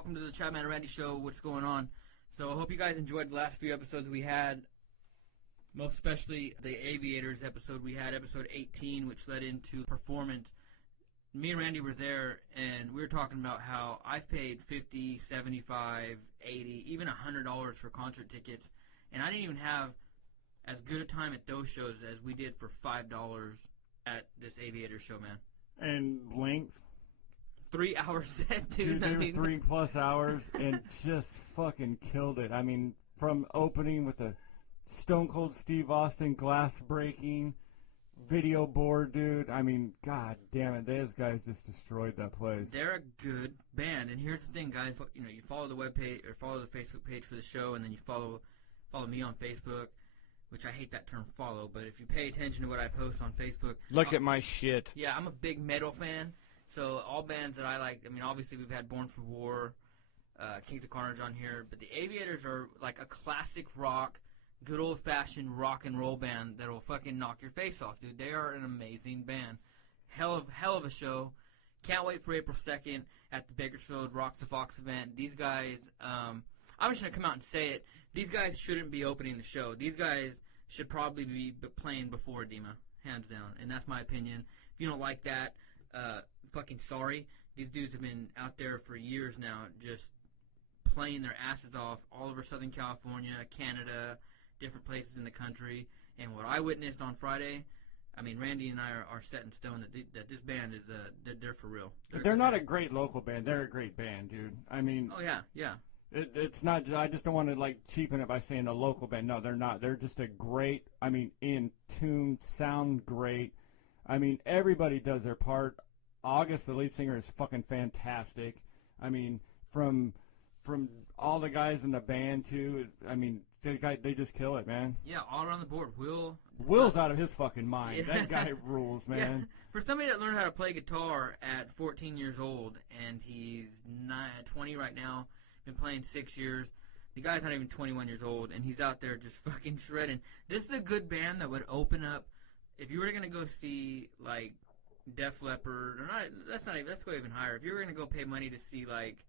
welcome to the CHADMAN and RANDY show. What's going on? So I hope you guys enjoyed the last few episodes we had, most especially the Aviators episode. We had episode 18, which led into performance. Me and Randy were there, and we were talking about how I've paid $50, $75, $80, even $100 for concert tickets, and I didn't even have as good a time at those shows as we did for $5 at this Aviator show, man. And length? 3 hours set, dude. They were 3+ hours and just fucking killed it. I mean, from opening with the Stone Cold Steve Austin glass breaking video board, dude. I mean, god damn it, those guys just destroyed that place. They're a good band, and here's the thing, guys. You know, you follow the webpage or follow the Facebook page for the show, and then you follow me on Facebook, which I hate that term follow, but if you pay attention to what I post on Facebook, look at my shit. Yeah, I'm a big metal fan. So all bands that I like, I mean, obviously we've had Born for War, Kings of Carnage on here, but the Aviators are like a classic rock, good old-fashioned rock and roll band that will fucking knock your face off, dude. They are an amazing band. Hell of a show. Can't wait for April 2nd at the Bakersfield Rocks the Fox event. These guys, I'm just going to come out and say it. These guys shouldn't be opening the show. These guys should probably be playing before Edema, hands down, and that's my opinion. If you don't like that, fucking sorry. These dudes have been out there for years now, just playing their asses off all over Southern California, Canada, different places in the country. And what I witnessed on Friday, I mean, Randy and I are set in stone that this band is they're for real. They're not a great local band. They're a great band, dude. I mean, oh yeah. It's not. I just don't want to like cheapen it by saying a local band. No, they're not. They're just a great. I mean, in tune, sound great. I mean, everybody does their part. August, the lead singer, is fucking fantastic. I mean, from all the guys in the band too. I mean, they just kill it, man. Yeah, all around the board. Will's out of his fucking mind. Yeah. That guy rules, man. Yeah. For somebody that learned how to play guitar at 14 years old, and he's 20 right now, been playing 6 years. The guy's not even 21 years old, and he's out there just fucking shredding. This is a good band that would open up. If you were gonna go see like Def Leppard, or not, let's go even higher. If you were gonna go pay money to see like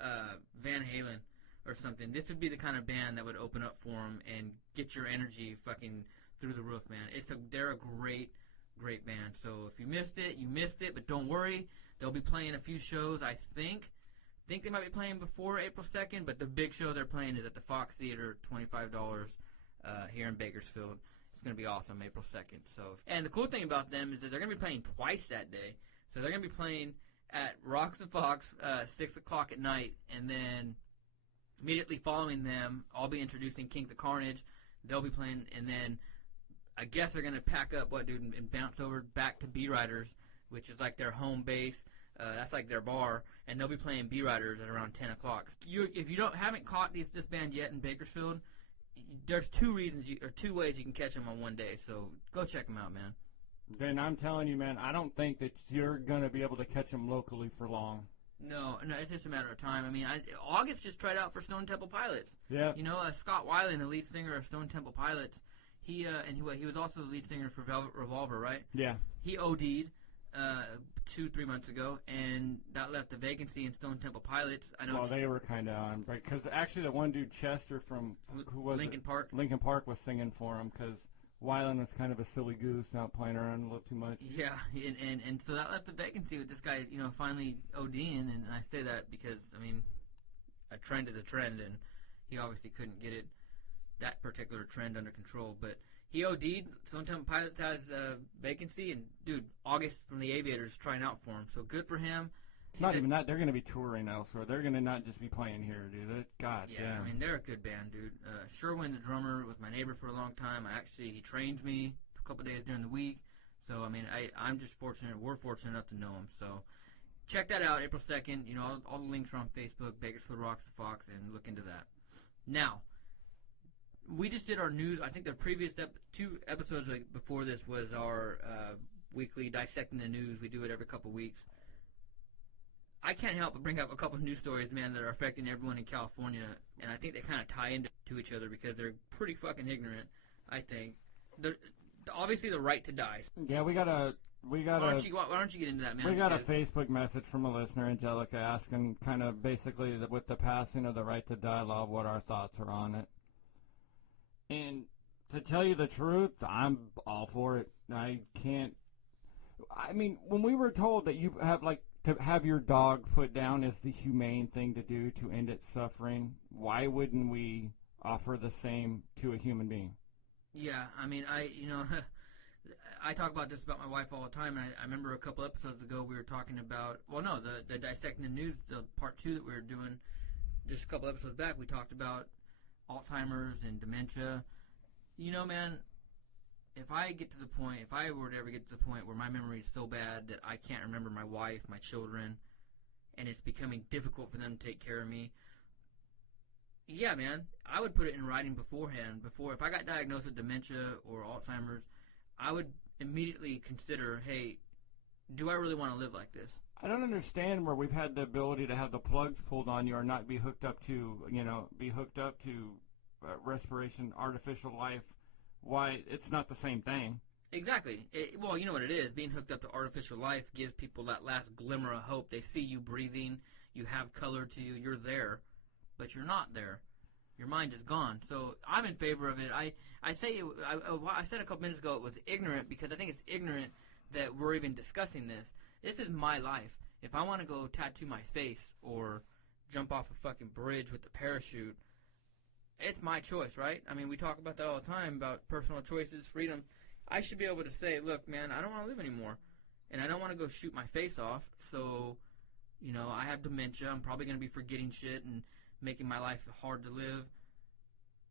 Van Halen or something, this would be the kind of band that would open up for them and get your energy fucking through the roof, man. They're a great band. So if you missed it, you missed it. But don't worry, they'll be playing a few shows. I think they might be playing before April 2nd, but the big show they're playing is at the Fox Theater, $25 here in Bakersfield. It's going to be awesome, April 2nd. So, and the cool thing about them is that they're going to be playing twice that day. So they're going to be playing at Rocks the Fox, 6 o'clock at night, and then immediately following them, I'll be introducing Kings of Carnage. They'll be playing, and then I guess they're going to pack up, and bounce over back to B-Riders, which is like their home base. That's like their bar, and they'll be playing B-Riders at around 10 o'clock. If you haven't caught this band yet in Bakersfield, there's two ways you can catch them on one day, so go check them out, man. Then I'm telling you, man, I don't think that you're going to be able to catch them locally for long. No, it's just a matter of time. I mean, August just tried out for Stone Temple Pilots. Yeah. You know, Scott Weiland, the lead singer of Stone Temple Pilots, he was also the lead singer for Velvet Revolver, right? Yeah. He OD'd 2-3 months ago, and that left a vacancy in Stone Temple Pilots. I know. Well, they were kind of on break because actually the one dude Chester from Lincoln Park was singing for him because Weiland was kind of a silly goose, not playing around a little too much. Yeah, and so that left a vacancy with this guy, you know, finally ODing, and I say that because I mean, a trend is a trend, and he obviously couldn't get that particular trend under control, but he OD'd. Stone Temple Pilots has a vacancy, and dude, August from the Aviators trying out for him, so good for him. It's not even that. They're going to be touring elsewhere. They're going to not just be playing here, dude. God yeah, damn. I mean, they're a good band, dude. Sherwin, the drummer, was my neighbor for a long time. He trains me a couple days during the week. So, I mean, I'm just fortunate. We're fortunate enough to know him. So, check that out, April 2nd. You know, all the links are on Facebook, Bakersfield Rocks the Fox, and look into that. Now, we just did our news. I think the previous 2 episodes before this was our weekly Dissecting the News. We do it every couple weeks. I can't help but bring up a couple of news stories, man, that are affecting everyone in California, and I think they kind of tie into each other because they're pretty fucking ignorant, I think. Obviously, the right to die. Yeah, we got a we got why don't you get into that, man? We got a Facebook message from a listener, Angelica, asking kind of basically with the passing of the right to die law, what our thoughts are on it. And to tell you the truth, I'm all for it. I mean, when we were told that you have to have your dog put down is the humane thing to do to end its suffering, why wouldn't we offer the same to a human being? Yeah, I mean, I talk about this about my wife all the time, and I remember a couple episodes ago we were talking about, the Dissecting the News, the part 2 that we were doing just a couple episodes back, we talked about Alzheimer's and dementia. You know, man, if I were to ever get to the point where my memory is so bad that I can't remember my wife, my children, and it's becoming difficult for them to take care of me, yeah, man, I would put it in writing beforehand. If I got diagnosed with dementia or Alzheimer's, I would immediately consider, hey, do I really want to live like this? I don't understand where we've had the ability to have the plugs pulled on you or not be hooked up to, respiration, artificial life. Why it's not the same thing. Exactly. Well, you know what it is. Being hooked up to artificial life gives people that last glimmer of hope. They see you breathing. You have color to you. You're there, but you're not there. Your mind is gone. So I'm in favor of it. I said a couple minutes ago it was ignorant because I think it's ignorant that we're even discussing this. This is my life. If I want to go tattoo my face or jump off a fucking bridge with a parachute, it's my choice, right? I mean, we talk about that all the time, about personal choices, freedom. I should be able to say, look, man, I don't want to live anymore. And I don't want to go shoot my face off. So, I have dementia. I'm probably going to be forgetting shit and making my life hard to live.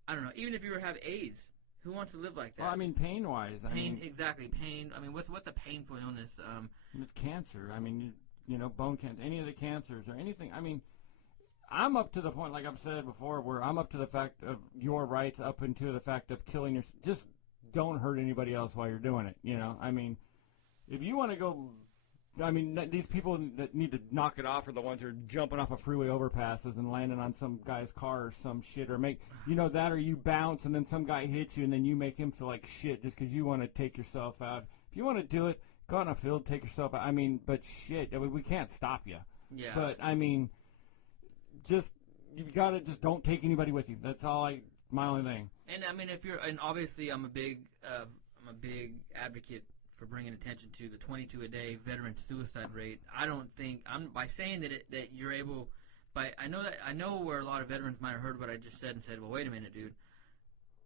I don't know. Even if you have AIDS, who wants to live like that? Well, I mean, pain-wise. Exactly. Pain. I mean, what's a painful illness? Cancer. I mean, bone cancer, any of the cancers or anything. I mean, I'm up to the point, like I've said before, where I'm up to the fact of your rights up into the fact of killing your... Just don't hurt anybody else while you're doing it, I mean, if you want to go... I mean, these people that need to knock it off are the ones who are jumping off of freeway overpasses and landing on some guy's car or some shit, or that, or you bounce and then some guy hits you and then you make him feel like shit just because you want to take yourself out. If you want to do it, go out on a field, take yourself out. I mean, but shit, we can't stop you. Yeah. But, I mean... you gotta just don't take anybody with you. That's my only thing. And I mean, and obviously I'm a big advocate for bringing attention to the 22 a day veteran suicide rate. I don't think by saying that you're able, I know where a lot of veterans might have heard what I just said and said, well, wait a minute, dude,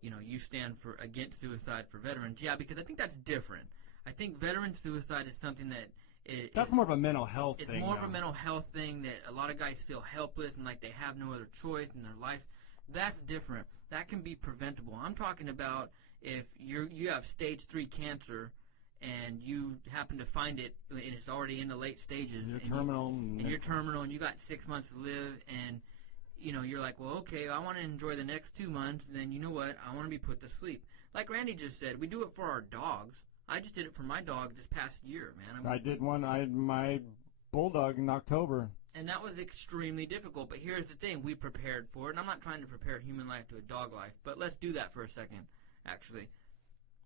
you stand against suicide for veterans. Yeah, because I think that's different. I think veteran suicide is something that that's more of a mental health thing. It's more of a mental health thing that a lot of guys feel helpless and like they have no other choice in their lives. That's different. That can be preventable. I'm talking about if you have stage 3 cancer and you happen to find it and it's already in the late stages. You're terminal. You're terminal and you got 6 months to live and you're like, well, okay, I want to enjoy the next 2 months. And then you know what? I want to be put to sleep. Like Randy just said, we do it for our dogs. I just did it for my dog this past year, man. I did one. I had my bulldog in October. And that was extremely difficult. But here's the thing. We prepared for it. And I'm not trying to compare human life to a dog life. But let's do that for a second, actually.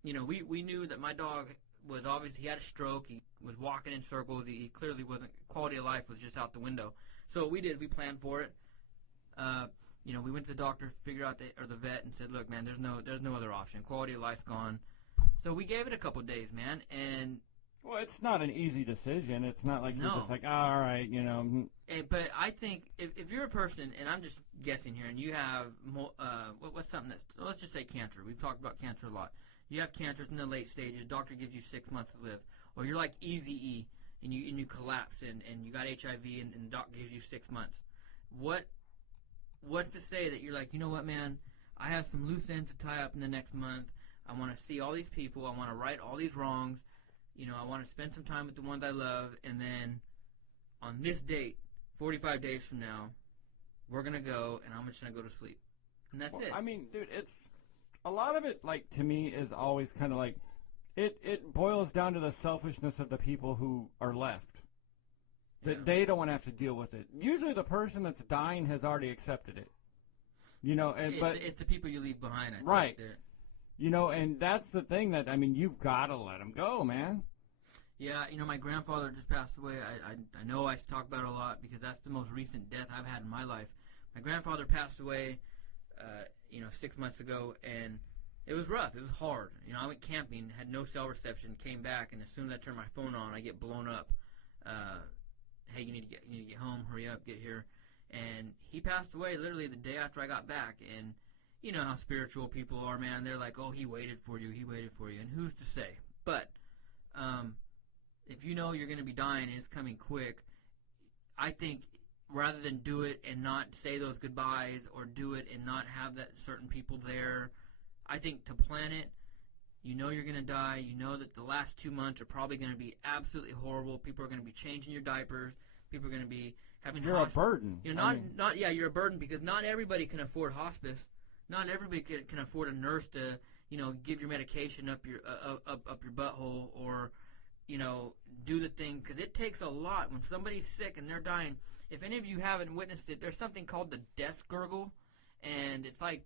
We knew that my dog was obviously, he had a stroke. He was walking in circles. He clearly wasn't, quality of life was just out the window. So what we did, we planned for it. We went to the doctor, figured out the vet, and said, look, man, there's no other option. Quality of life's gone. So we gave it a couple days, man, and... Well, it's not an easy decision. It's not like you're just like, all right, But I think if you're a person, and I'm just guessing here, and you have, what's something that's... Let's just say cancer. We've talked about cancer a lot. You have cancer in the late stages. Doctor gives you 6 months to live. Or you're like Eazy-E, and you collapse, and you got HIV, and the doctor gives you 6 months. What's to say that you're like, you know what, man? I have some loose ends to tie up in the next month. I want to see all these people. I want to right all these wrongs. I want to spend some time with the ones I love. And then on this date, 45 days from now, we're going to go, and I'm just going to go to sleep. And that's it. I mean, dude, it's a lot of it, like, to me, is always kind of like, it boils down to the selfishness of the people who are left. That they don't want to have to deal with it. Usually the person that's dying has already accepted it. It's the people you leave behind, I think. Right. And that's the thing that, I mean, you've got to let them go, man. Yeah, my grandfather just passed away. I know I talk about it a lot because that's the most recent death I've had in my life. My grandfather passed away, 6 months ago, and it was rough. It was hard. I went camping, had no cell reception, came back, and as soon as I turn my phone on, I get blown up. Hey, you need to get home. Hurry up, get here. And he passed away literally the day after I got back. And you know how spiritual people are, man. They're like, oh, he waited for you. And who's to say? But if you know you're going to be dying and it's coming quick, I think rather than do it and not say those goodbyes or do it and not have that certain people there, I think to plan it, you know you're going to die. You know that the last 2 months are probably going to be absolutely horrible. People are going to be changing your diapers. People are going to be having You're a burden. You're a burden because not everybody can afford hospice. Not everybody can afford a nurse to, give your medication up your butthole or, do the thing. Because it takes a lot. When somebody's sick and they're dying, if any of you haven't witnessed it, there's something called the death gurgle. And it's like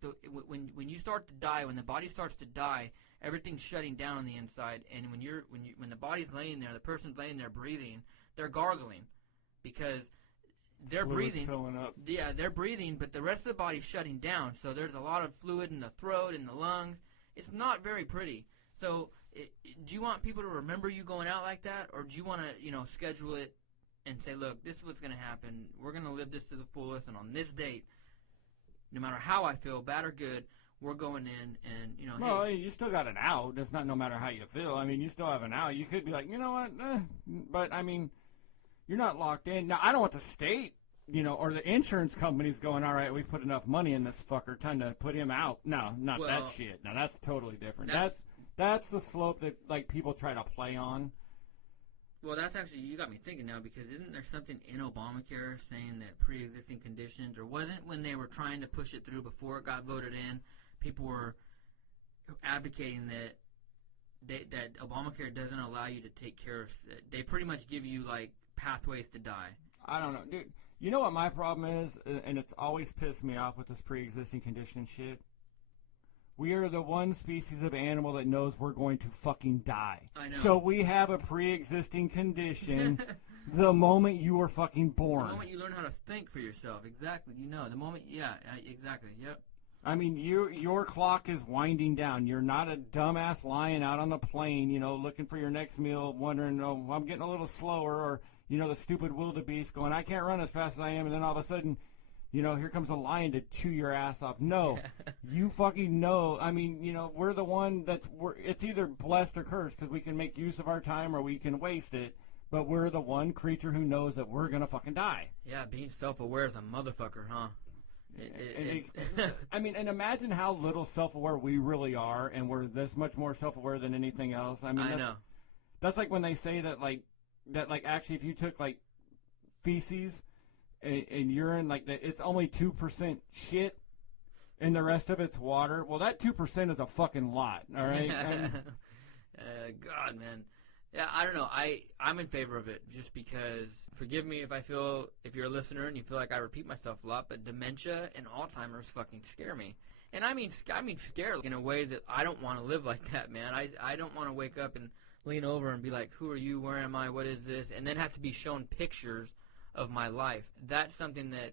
when you start to die, when the body starts to die, everything's shutting down on the inside. And when the body's laying there, the person's laying there breathing, they're gargling because they're Fluid's breathing. Filling up. Yeah, they're breathing, but the rest of the body's shutting down. So there's a lot of fluid in the throat and the lungs. It's not very pretty. So do you want people to remember you going out like that, or do you want to schedule it and say, look, this is what's going to happen. We're going to live this to the fullest, and on this date, no matter how I feel, bad or good, we're going in and, Well, hey. you still got an out. It's not no matter how you feel. I mean, you still have an out. You could be like, you know what? But, I mean, you're not locked in. Now, I don't want the state, or the insurance company's going, all right, we've put enough money in this fucker, time to put him out. No, not that shit. Now, that's totally different. That's the slope that, like, people try to play on. Well, that's actually, you got me thinking now, because isn't there something in Obamacare saying that pre-existing conditions, or wasn't when they were trying to push it through before it got voted in, people were advocating that Obamacare doesn't allow you to take care of, they pretty much give you, like, pathways to die. I don't know. Dude, you know what my problem is, and it's always pissed me off with this pre-existing condition shit? We are the one species of animal that knows we're going to fucking die. I know. So we have a pre-existing condition the moment you were fucking born. The moment you learn how to think for yourself. Exactly. The moment, exactly. Yep. I mean, your clock is winding down. You're not a dumbass lying out on the plane, looking for your next meal, wondering, oh, I'm getting a little slower, or, the stupid wildebeest going, I can't run as fast as I am, and then all of a sudden, here comes a lion to chew your ass off. No, you fucking know. I mean, we're the one it's either blessed or cursed because we can make use of our time or we can waste it. But we're the one creature who knows that we're going to fucking die. Yeah, being self-aware is a motherfucker, huh? I mean, and imagine how little self-aware we really are, and we're this much more self-aware than anything else. I mean, I know. That's like when they say that actually if you took, like, feces and urine, like, it's only 2% shit, and the rest of it's water. Well, that 2% is a fucking lot, all right? God, man. Yeah, I don't know. I'm in favor of it just because, forgive me if you're a listener and you feel like I repeat myself a lot, but dementia and Alzheimer's fucking scare me. And I mean scare in a way that I don't want to live like that, man. I don't want to wake up and lean over and be like, who are you? Where am I? What is this? And then have to be shown pictures of my life. That's something that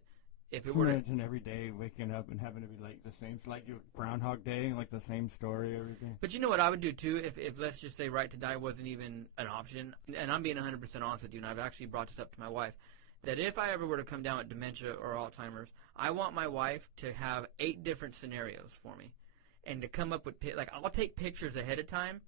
if it were imagine every day waking up and having to be like the same, like your Groundhog Day, like the same story every day. But you know what I would do too if let's just say right to die wasn't even an option, and I'm being 100% honest with you, and I've actually brought this up to my wife, that if I ever were to come down with dementia or Alzheimer's, I want my wife to have 8 different scenarios for me, and to come up with like I'll take pictures ahead of time.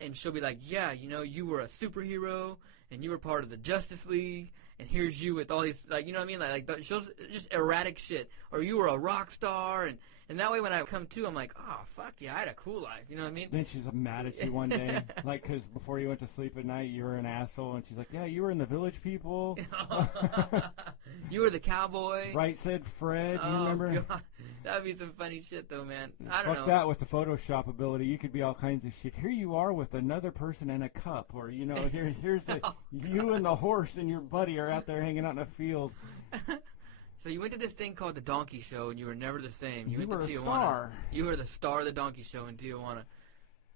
And she'll be like, yeah, you were a superhero, and you were part of the Justice League, and here's you with all these, like, you know what I mean? Like she'll just erratic shit. Or you were a rock star, and that way when I come to, I'm like, oh, fuck yeah, I had a cool life. You know what I mean? Then she's mad at you one day, like, because before you went to sleep at night, you were an asshole, and she's like, yeah, you were in the Village People. You were the cowboy. Right said Fred, you remember? God. That would be some funny shit, though, man. I don't know. Fuck that with the Photoshop ability. You could be all kinds of shit. Here you are with another person and a cup. Or, here's you and the horse and your buddy are out there hanging out in a field. So you went to this thing called the Donkey Show, and you were never the same. You went were to a Tijuana. star. You were the star of the Donkey Show in Tijuana.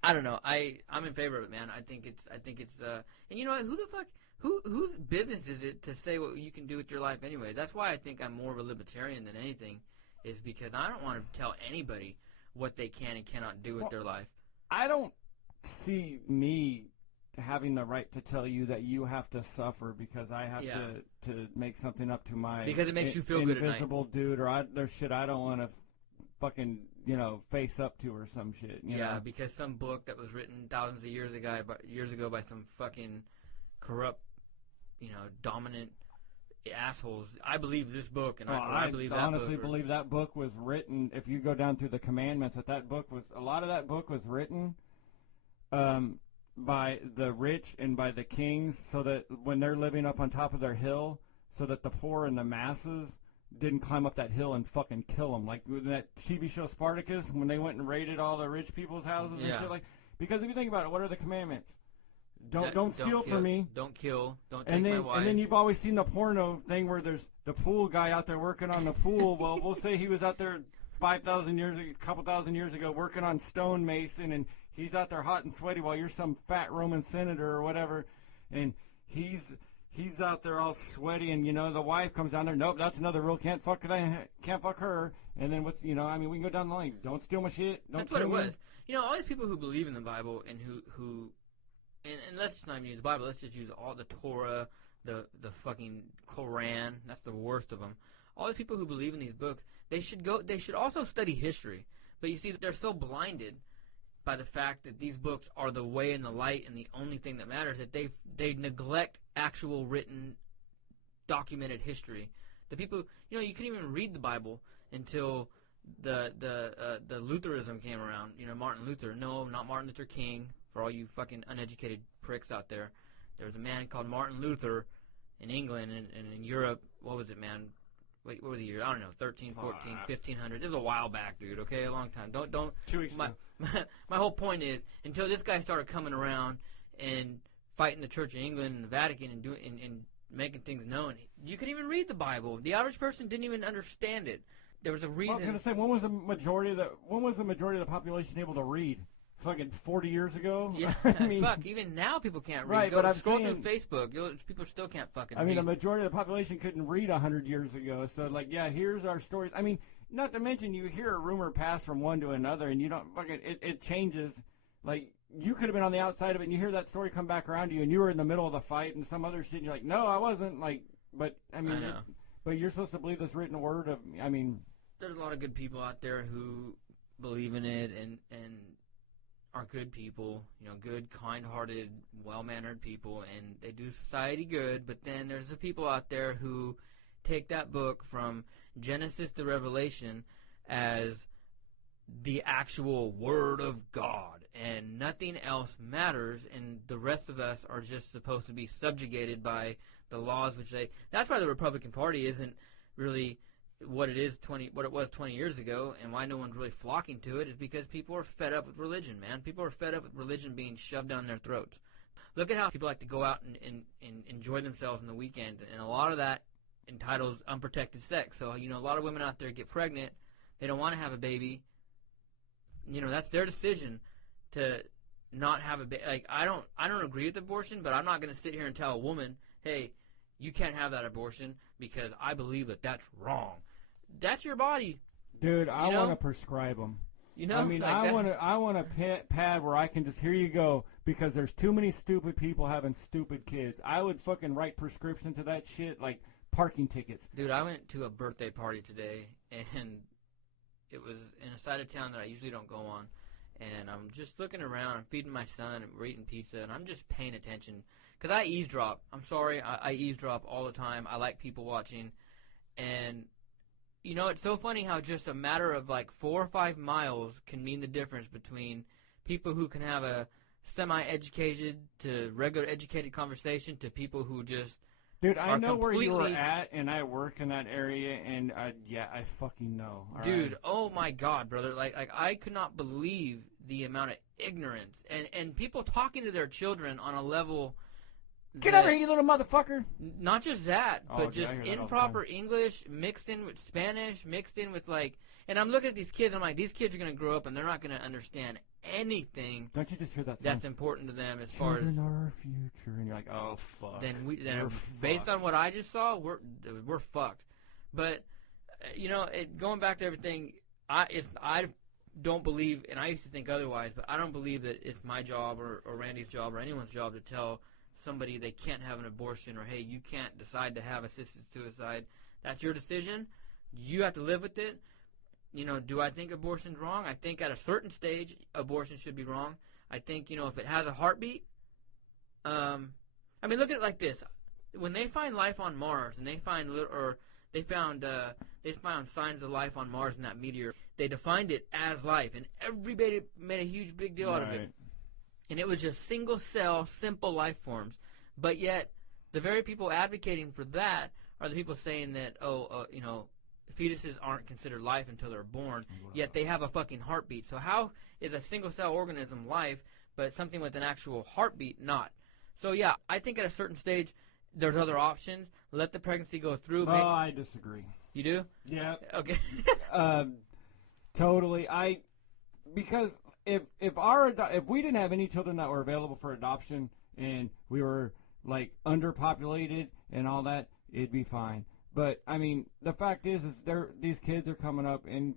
I don't know. I'm in favor of it, man. I think it's and you know what? Who the fuck? Whose business is it to say what you can do with your life anyway? That's why I think I'm more of a libertarian than anything, is because I don't want to tell anybody what they can and cannot do with their life. I don't see me having the right to tell you that you have to suffer because I have to make something up to my because it makes you feel good at night. Invisible dude, or there's shit I don't want to fucking face up to or some shit. You know? Because some book that was written thousands of years ago by some fucking corrupt, dominant assholes. I believe this book, and I believe that book. I honestly believe that book was written. If you go down through the commandments, a lot of that book was written by the rich and by the kings, so that when they're living up on top of their hill, so that the poor and the masses didn't climb up that hill and fucking kill them. Like that TV show Spartacus, when they went and raided all the rich people's houses and shit. Because if you think about it, what are the commandments? Don't steal from me. Don't kill. Don't take my wife. And then you've always seen the porno thing where there's the pool guy out there working on the pool. Well, we'll say he was out there 5,000 years, a couple thousand years ago, working on stonemason, and he's out there hot and sweaty while you're some fat Roman senator or whatever, and he's out there all sweaty, and the wife comes down there. Nope, that's another rule. Can't fuck her. And then we can go down the line. Don't steal my shit. That's what it was. All these people who believe in the Bible and who and let's just not even use the Bible. Let's just use all the Torah, the fucking Koran. That's the worst of them. All these people who believe in these books, they should also study history. But you see, they're so blinded by the fact that these books are the way and the light and the only thing that matters that they neglect actual written, documented history. The people, you couldn't even read the Bible until the Lutheranism came around. Martin Luther. No, not Martin Luther King. For all you fucking uneducated pricks out there, there was a man called Martin Luther in England and in Europe. What was it, man? Wait, what were the years? I don't know, 13, 14, 1500. It was a while back, dude, okay? A long time. Don't. 2 weeks ago. My whole point is, until this guy started coming around and fighting the Church of England and the Vatican and making things known, you couldn't even read the Bible. The average person didn't even understand it. There was a reason. Well, I was going to say, when was the majority of the population able to read? Fucking 40 years ago? Yeah, fuck. Even now people can't read. Right, but I'm scroll through Facebook. People still can't fucking read. I mean, the majority of the population couldn't read 100 years ago. So, here's our story. I mean, not to mention you hear a rumor pass from one to another, and you don't fucking, it changes. Like, you could have been on the outside of it, and you hear that story come back around to you, and you were in the middle of the fight, and some other shit, and you're like, no, I wasn't. But you're supposed to believe this written word of, There's a lot of good people out there who believe in it and are good people, good, kind-hearted, well-mannered people, and they do society good. But then there's the people out there who take that book from Genesis to Revelation as the actual Word of God, and nothing else matters, and the rest of us are just supposed to be subjugated by the laws which they... That's why the Republican Party isn't really what it was 20 years ago, and why no one's really flocking to it is because people are fed up with religion, man. People are fed up with religion being shoved down their throats. Look at how people like to go out and enjoy themselves on the weekend, and a lot of that entitles unprotected sex. So, a lot of women out there get pregnant. They don't want to have a baby. That's their decision to not have a baby. Like, I don't agree with abortion, but I'm not going to sit here and tell a woman, hey, you can't have that abortion because I believe that that's wrong. That's your body. Dude, I want to prescribe them. I want a pad where I can just, here you go, because there's too many stupid people having stupid kids. I would fucking write prescription to that shit like parking tickets. Dude, I went to a birthday party today, and it was in a side of town that I usually don't go on. And I'm just looking around, I'm feeding my son, and we're eating pizza, and I'm just paying attention. Because I eavesdrop. I'm sorry, I eavesdrop all the time. I like people watching. And, it's so funny how just a matter of 4 or 5 miles can mean the difference between people who can have a semi-educated to regular educated conversation to people who just Dude, I know where you were at, and I work in that area, and I fucking know. Dude, oh my God, brother. Like I could not believe the amount of ignorance and people talking to their children on a level Get over here, you little motherfucker. Not just that, but just I hear that all the improper English mixed in with Spanish, mixed in with like. And I'm looking at these kids. I'm like, these kids are gonna grow up and they're not gonna understand anything. Don't you just hear that? That's important to them as far as. Children are our future, and you're like, oh fuck. Then based on what I just saw, we're fucked. But going back to everything, I don't believe, and I used to think otherwise, but I don't believe that it's my job or Randy's job or anyone's job to tell somebody they can't have an abortion or, hey, you can't decide to have assisted suicide. That's your decision. You have to live with it. Do I think abortion's wrong? I think at a certain stage, abortion should be wrong. I think, if it has a heartbeat, look at it like this. When they find life on Mars and they found signs of life on Mars in that meteor, they defined it as life, and everybody made a huge big deal out of it. And it was just single cell, simple life forms. But yet, the very people advocating for that are the people saying that, fetuses aren't considered life until they're born, yet they have a fucking heartbeat. So how is a single cell organism life, but something with an actual heartbeat not? So yeah, I think at a certain stage, there's other options. Let the pregnancy go through. I disagree. You do? Yeah. Okay. Totally. Because if we didn't have any children that were available for adoption and we were like underpopulated and all that, it'd be fine. But the fact is these kids are coming up, and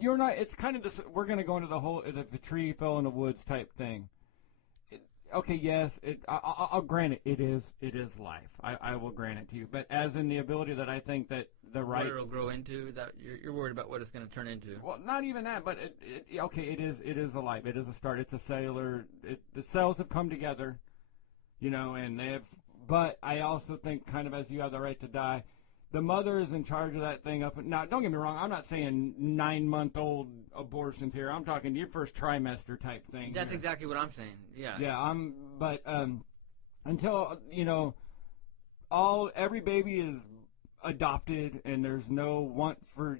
you're not. It's kind of this. We're going to go into the whole if the tree fell in the woods type thing. Okay, yes, I'll grant it. It is life. I will grant it to you. But as in the ability that I think that the right. What it'll grow into, that you're worried about what it's going to turn into. Well, not even that, but it is a life. It is a start. It's a cellular. The cells have come together, and they have. But I also think, kind of as you have the right to die, the mother is in charge of that thing up. Now, don't get me wrong. I'm not saying 9-month-old abortions here. I'm talking your first trimester type thing. That's exactly what I'm saying. Yeah. Yeah. But until every baby is adopted and there's no want for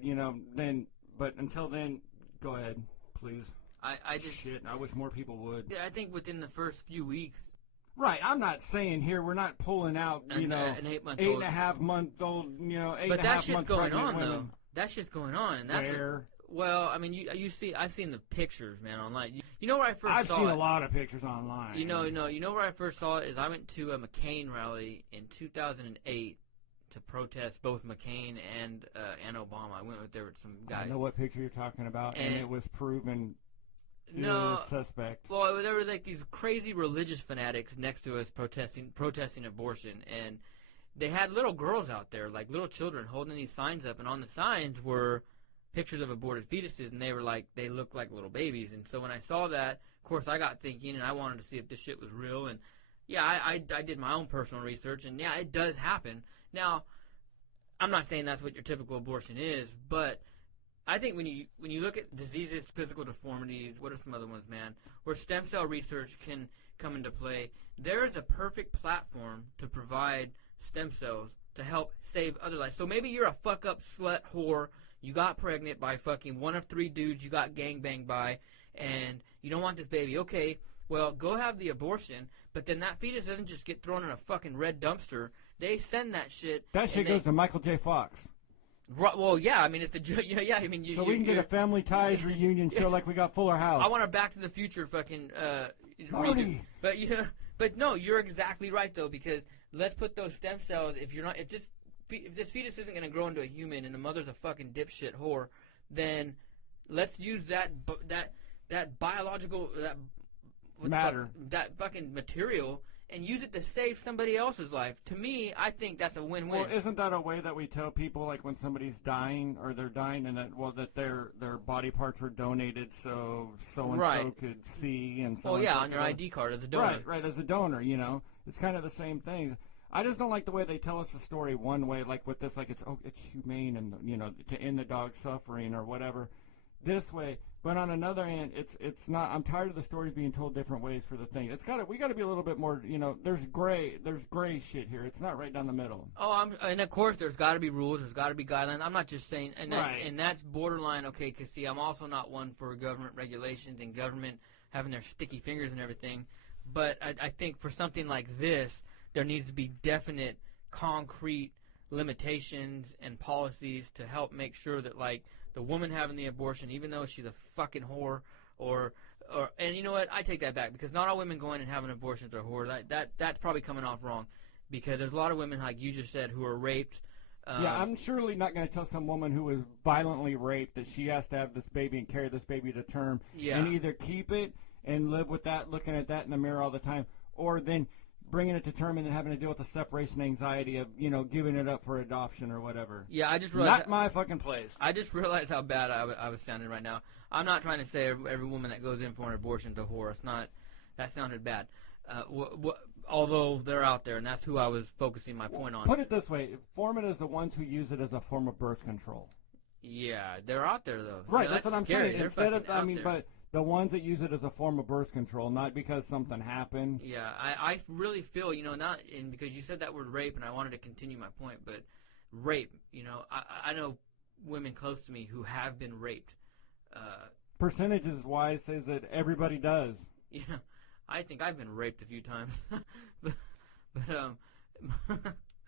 then. But until then, go ahead, please. I just shit. I wish more people would. Yeah, I think within the first few weeks. Right, I'm not saying here we're not pulling out, an 8.5-month-old, 8.5-month But that shit's going on, women. though. That shit's going on, and that's where. I've seen the pictures, man, online. You know where I first saw it? I've seen a lot of pictures online. You know where I first saw it is I went to a McCain rally in 2008 to protest both McCain and Obama. I went there with some guys. I know what picture you're talking about, and it was proven. No, suspect. Well, there were like these crazy religious fanatics next to us protesting abortion, and they had little girls out there, like little children, holding these signs up, and on the signs were pictures of aborted fetuses, and they looked like little babies. And so when I saw that, of course, I got thinking, and I wanted to see if this shit was real. And yeah, I did my own personal research, and yeah, it does happen. Now, I'm not saying that's what your typical abortion is, but I think when you look at diseases, physical deformities, what are some other ones, man, where stem cell research can come into play, there is a perfect platform to provide stem cells to help save other lives. So maybe you're a fuck-up slut whore, you got pregnant by fucking one of 3 dudes you got gangbanged by, and you don't want this baby. Okay, well, go have the abortion, but then that fetus doesn't just get thrown in a fucking red dumpster. They send that shit. That shit goes to Michael J. Fox. Right, well, yeah, it's a yeah. So we can get a Family Ties reunion show like we got Fuller House. I want a Back to the Future fucking redo. But no, you're exactly right though, because let's put those stem cells. If this fetus isn't going to grow into a human and the mother's a fucking dipshit whore, then let's use that biological matter, that fucking material, and use it to save somebody else's life. To me, I think that's a win-win. Well, isn't that a way that we tell people, like when somebody's dying or they're dying, and that their body parts were donated so and so could see and so. Oh yeah, on your ID card as a donor. Right, as a donor. It's kind of the same thing. I just don't like the way they tell us the story one way, like with this, like it's humane and to end the dog's suffering or whatever. This way. But on another hand, it's not. I'm tired of the stories being told different ways for the thing. We got to be a little bit more. There's gray shit here. It's not right down the middle. Oh, and of course there's got to be rules. There's got to be guidelines. I'm not just saying, and that's borderline. Okay, because see, I'm also not one for government regulations and government having their sticky fingers and everything. But I think for something like this, there needs to be definite, concrete limitations and policies to help make sure that, like, the woman having the abortion, even though she's a fucking whore, and you know what? I take that back, because not all women going and having abortions are whores. That's probably coming off wrong, because there's a lot of women, like you just said, who are raped. Yeah, I'm surely not going to tell some woman who was violently raped that she has to have this baby and carry this baby to term and either keep it and live with that, looking at that in the mirror all the time, or then bringing it to term and having to deal with the separation anxiety of, you know, giving it up for adoption or whatever. Yeah, I just realized. Not my fucking place. I just realized how bad I was sounding right now. I'm not trying to say every woman that goes in for an abortion is a whore. It's not. That sounded bad. Although they're out there, and that's who I was focusing my point on. Put it this way: form it as the ones who use it as a form of birth control. Yeah, they're out there though. Right, you know, that's what I'm scary. saying. They're Instead of, out there. but the ones that use it as a form of birth control, not because something happened. Yeah, I really feel, you know, because you said that word rape, and I wanted to continue my point, but rape, you know, I know women close to me who have been raped. Percentages-wise, says that everybody does. Yeah, I think I've been raped a few times. but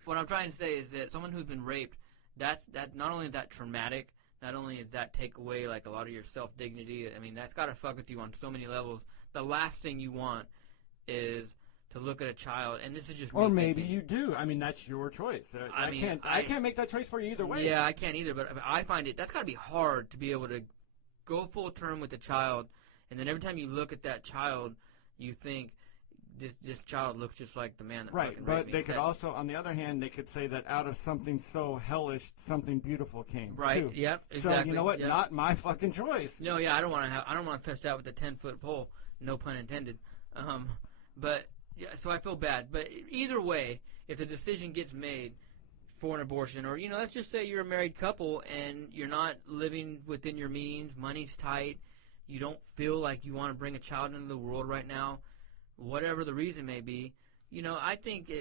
what I'm trying to say is that someone who's been raped, that not only is that traumatic, not only does that take away, like, a lot of your self-dignity, I mean, that's got to fuck with you on so many levels. The last thing you want is to look at a child, and this is just me or maybe thinking, you do. I mean, that's your choice. I can't make that choice for you either way. Yeah, I can't either, but I find that's got to be hard to be able to go full term with the child, and then every time you look at that child, you think, this child looks just like the man that fucking raped me. Right, but they could also, on the other hand, they could say that out of something so hellish, something beautiful came. Right. Too. Yep. Exactly. So you know what? Yep. Not my fucking choice. No. Yeah. I don't want to touch that with a 10-foot pole. No pun intended. But yeah. So I feel bad. But either way, if the decision gets made for an abortion, or, you know, let's just say you're a married couple and you're not living within your means, money's tight, you don't feel like you want to bring a child into the world right now, whatever the reason may be, you know, I think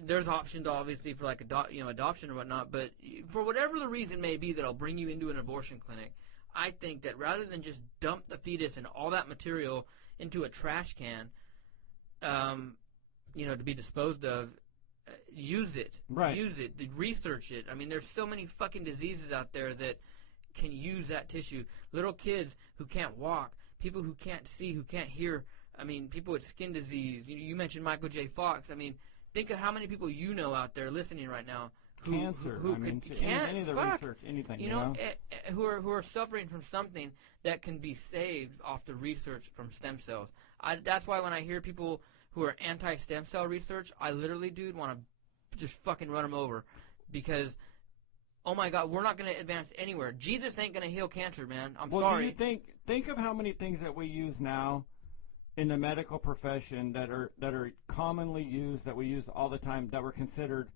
there's options obviously for, like, adoption or whatnot, but for whatever the reason may be that'll bring you into an abortion clinic, I think that rather than just dump the fetus and all that material into a trash can, you know, to be disposed of, use it. Right. Use it. Research it. I mean, there's so many fucking diseases out there that can use that tissue. Little kids who can't walk, people who can't see, who can't hear. I mean, people with skin disease. You mentioned Michael J. Fox. I mean, think of how many people you know out there listening right now. Cancer. Any of the research, anything. You know? Who are suffering from something that can be saved off the research from stem cells. That's why when I hear people who are anti-stem cell research, I literally, dude, want to just fucking run them over, because, oh my God, we're not going to advance anywhere. Jesus ain't going to heal cancer, man. I'm sorry. Do you think of how many things that we use now in the medical profession that are commonly used, that we use all the time, that were considered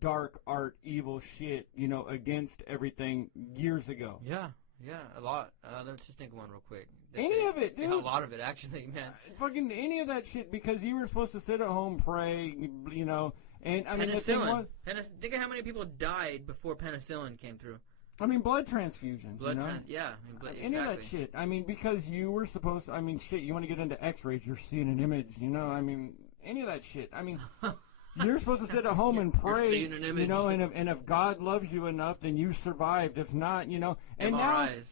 dark art, evil shit, you know, against everything years ago. Yeah, a lot. Let's just think of one real quick. Any of it, dude. Yeah, a lot of it, actually, man. Fucking any of that shit, because you were supposed to sit at home, pray, you know, and I mean, the thing was, think of how many people died before penicillin came through. I mean, blood transfusions. Any of that shit. I mean, because you were supposed to, I mean, shit, you want to get into x-rays, you're seeing an image, you know, I mean, any of that shit. I mean, you're supposed to sit at home and pray, you know, and if God loves you enough, then you survived. If not, you know. And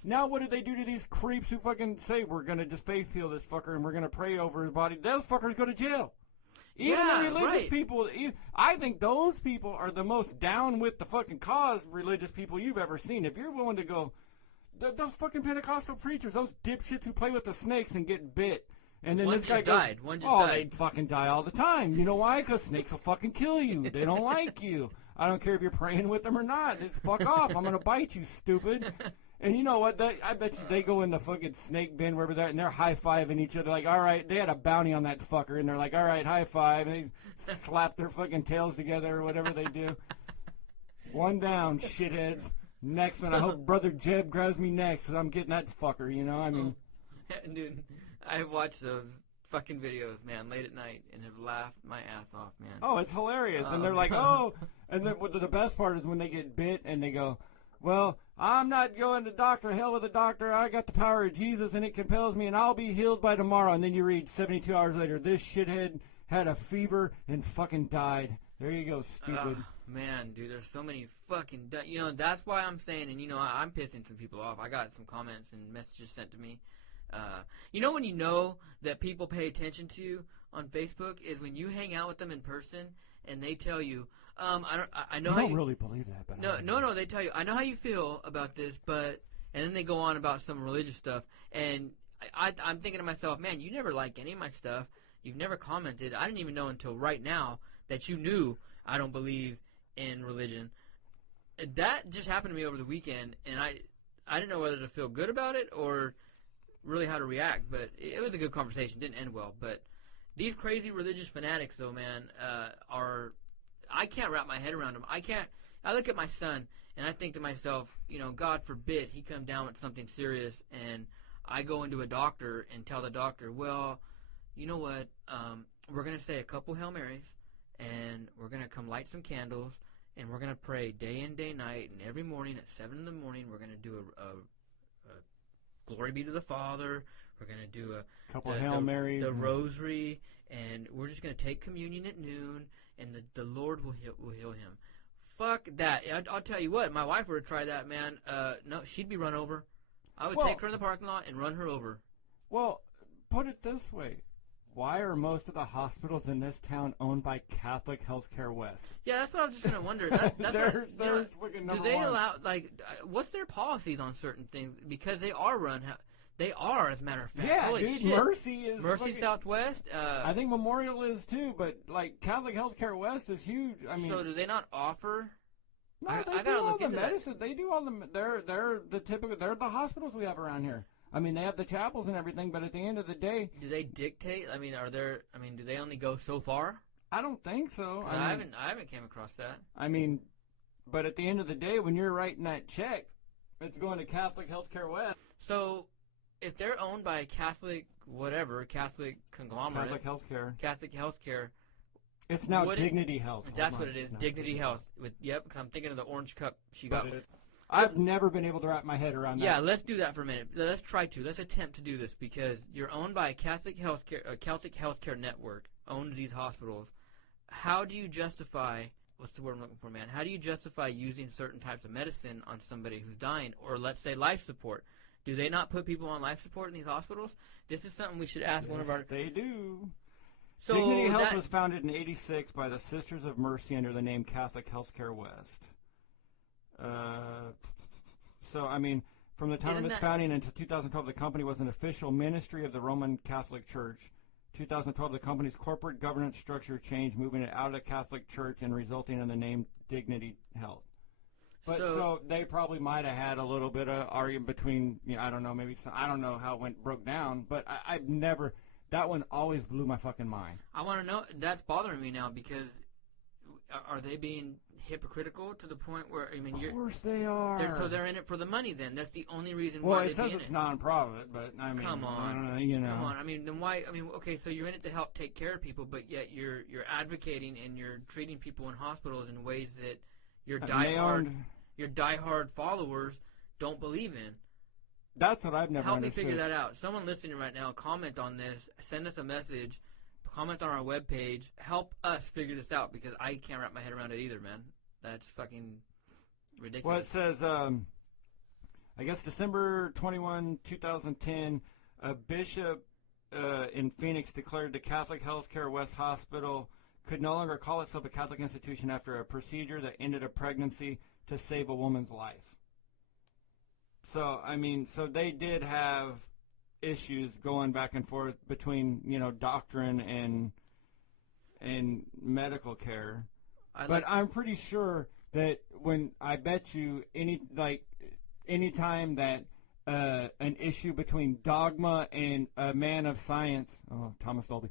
now what did they do to these creeps who fucking say, we're going to just faith heal this fucker and we're going to pray over his body? Those fuckers go to jail. Even the religious people, I think those people are the most down with the fucking cause religious people you've ever seen. If you're willing to go, those fucking Pentecostal preachers, those dipshits who play with the snakes and get bit. And then this guy died. One just died. They fucking die all the time. You know why? Because snakes will fucking kill you. They don't like you. I don't care if you're praying with them or not. Fuck off. I'm going to bite you, stupid. And you know what? I bet you they go in the fucking snake bin, wherever they're at, and they're high-fiving each other like, all right, they had a bounty on that fucker, and they're like, all right, high five. And they slap their fucking tails together or whatever they do. One down, shitheads. Next one, I hope Brother Jeb grabs me next, because I'm getting that fucker, you know? I mean... Dude, I've watched those fucking videos, man, late at night, and have laughed my ass off, man. Oh, it's hilarious. And they're like, oh, and then the best part is when they get bit and they go, well, I'm not going to doctor. Hell with the doctor. I got the power of Jesus, and it compels me, and I'll be healed by tomorrow. And then you read 72 hours later, this shithead had a fever and fucking died. There you go, stupid. Man, dude, there's so many fucking... that's why I'm saying, and, I'm pissing some people off. I got some comments and messages sent to me. When you know that people pay attention to you on Facebook is when you hang out with them in person and they tell you, I know I don't really believe that, but no, they tell you, I know how you feel about this, but, and then they go on about some religious stuff, and I'm thinking to myself, man, you never like any of my stuff. You've never commented. I didn't even know until right now that you knew I don't believe in religion. That just happened to me over the weekend, and I didn't know whether to feel good about it or really how to react, but it was a good conversation. Didn't end well, but these crazy religious fanatics, though, man, I can't wrap my head around them. I look at my son, and I think to myself, God forbid he come down with something serious, and I go into a doctor and tell the doctor, well, you know what, we're going to say a couple Hail Marys, and we're going to come light some candles, and we're going to pray day in, day night, and every morning at 7 in the morning we're going to do a glory be to the Father. We're going to do a couple Hail Marys, the rosary, and we're just going to take communion at noon, and the Lord will heal him. Fuck that. I'll tell you what, my wife were to try that, man. No, she'd be run over. I would take her in the parking lot and run her over. Well, put it this way. Why are most of the hospitals in this town owned by Catholic Healthcare West? Yeah, that's what I was just going to wonder. Do they allow, what's their policies on certain things? Because they are run, they are, as a matter of fact. Yeah, holy dude, shit. Mercy Southwest. I think Memorial is too, but Catholic Healthcare West is huge. I mean, so do they not offer? No, they do all the medicine. They do all the. They're the typical. They're the hospitals we have around here. I mean, they have the chapels and everything, but at the end of the day... Do they dictate? I mean, do they only go so far? I don't think so. I haven't came across that. I mean, but at the end of the day, when you're writing that check, it's going to Catholic Healthcare West. So, if they're owned by Catholic Catholic conglomerate... Catholic Healthcare... It's now Dignity Health. That's what it is, Dignity Health. Yep, because I'm thinking of the orange cup she got. I've never been able to wrap my head around that. Yeah, let's do that for a minute. Let's try to. Let's attempt to do this because you're owned by a Catholic Healthcare Network, owns these hospitals. How do you justify, what's the word I'm looking for, man? How do you justify using certain types of medicine on somebody who's dying, or let's say life support? Do they not put people on life support in these hospitals? This is something we should ask one of our... They do. So Dignity Health was founded in '86 by the Sisters of Mercy under the name Catholic Healthcare West. So, I mean, from the time of its founding until 2012, the company was an official ministry of the Roman Catholic Church. 2012, the company's corporate governance structure changed, moving it out of the Catholic Church and resulting in the name Dignity Health. But so they probably might have had a little bit of argument between, I don't know, maybe I don't know how it broke down, but I've never, that one always blew my fucking mind. I want to know, that's bothering me now because are they being hypocritical to the point where, I mean, of course they are. So they're in it for the money then. That's the only reason why they're it says it's non-profit, but I mean, come on. Come on. I mean, then why, okay, so you're in it to help take care of people, but yet you're advocating and you're treating people in hospitals in ways that your diehard followers don't believe in. That's what I've never Help understood. me figure that out. Someone listening right now, comment on this, send us a message, comment on our webpage, help us figure this out because I can't wrap my head around it either, man. That's fucking ridiculous. Well, it says, I guess December 21, 2010, a bishop in Phoenix declared the Catholic Healthcare West Hospital could no longer call itself a Catholic institution after a procedure that ended a pregnancy to save a woman's life. So, I mean, so they did have issues going back and forth between, doctrine and medical care. But I'm pretty sure that any time that an issue between dogma and a man of science, Thomas Dolby,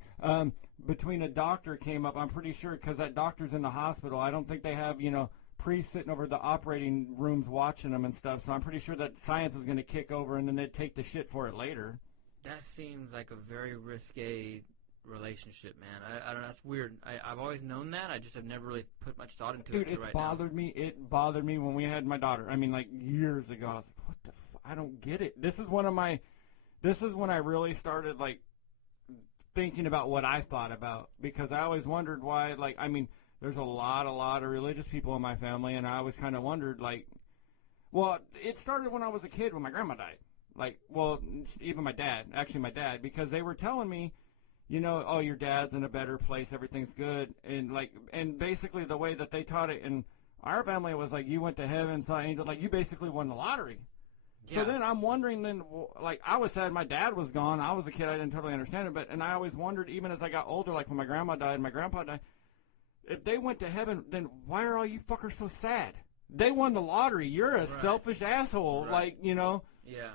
between a doctor came up, I'm pretty sure because that doctor's in the hospital. I don't think they have, priests sitting over the operating rooms watching them and stuff. So I'm pretty sure that science is going to kick over and then they'd take the shit for it later. That seems like a very risque relationship, man. I don't know. That's weird. I've always known that. I just have never really put much thought into Dude, it. it's right bothered now. me. It bothered me when we had my daughter. I mean, like years ago. I was like, what the I don't get it. This is when I really started like thinking about what I thought about, because I always wondered why. Like, I mean, there's a lot of religious people in my family, and I always kind of wondered, like, well, it started when I was a kid when my grandma died. Like, well, even my dad, because they were telling me, you know, oh, your dad's in a better place, everything's good, and basically the way that they taught it in our family was like, you went to heaven, saw angels, like you basically won the lottery. Yeah. So then I'm wondering, then, like, I was sad my dad was gone. I was a kid, I didn't totally understand it, and I always wondered, even as I got older, like when my grandma died, my grandpa died, if they went to heaven, then why are all you fuckers so sad? They won the lottery. You're a selfish asshole, like, you know. Yeah,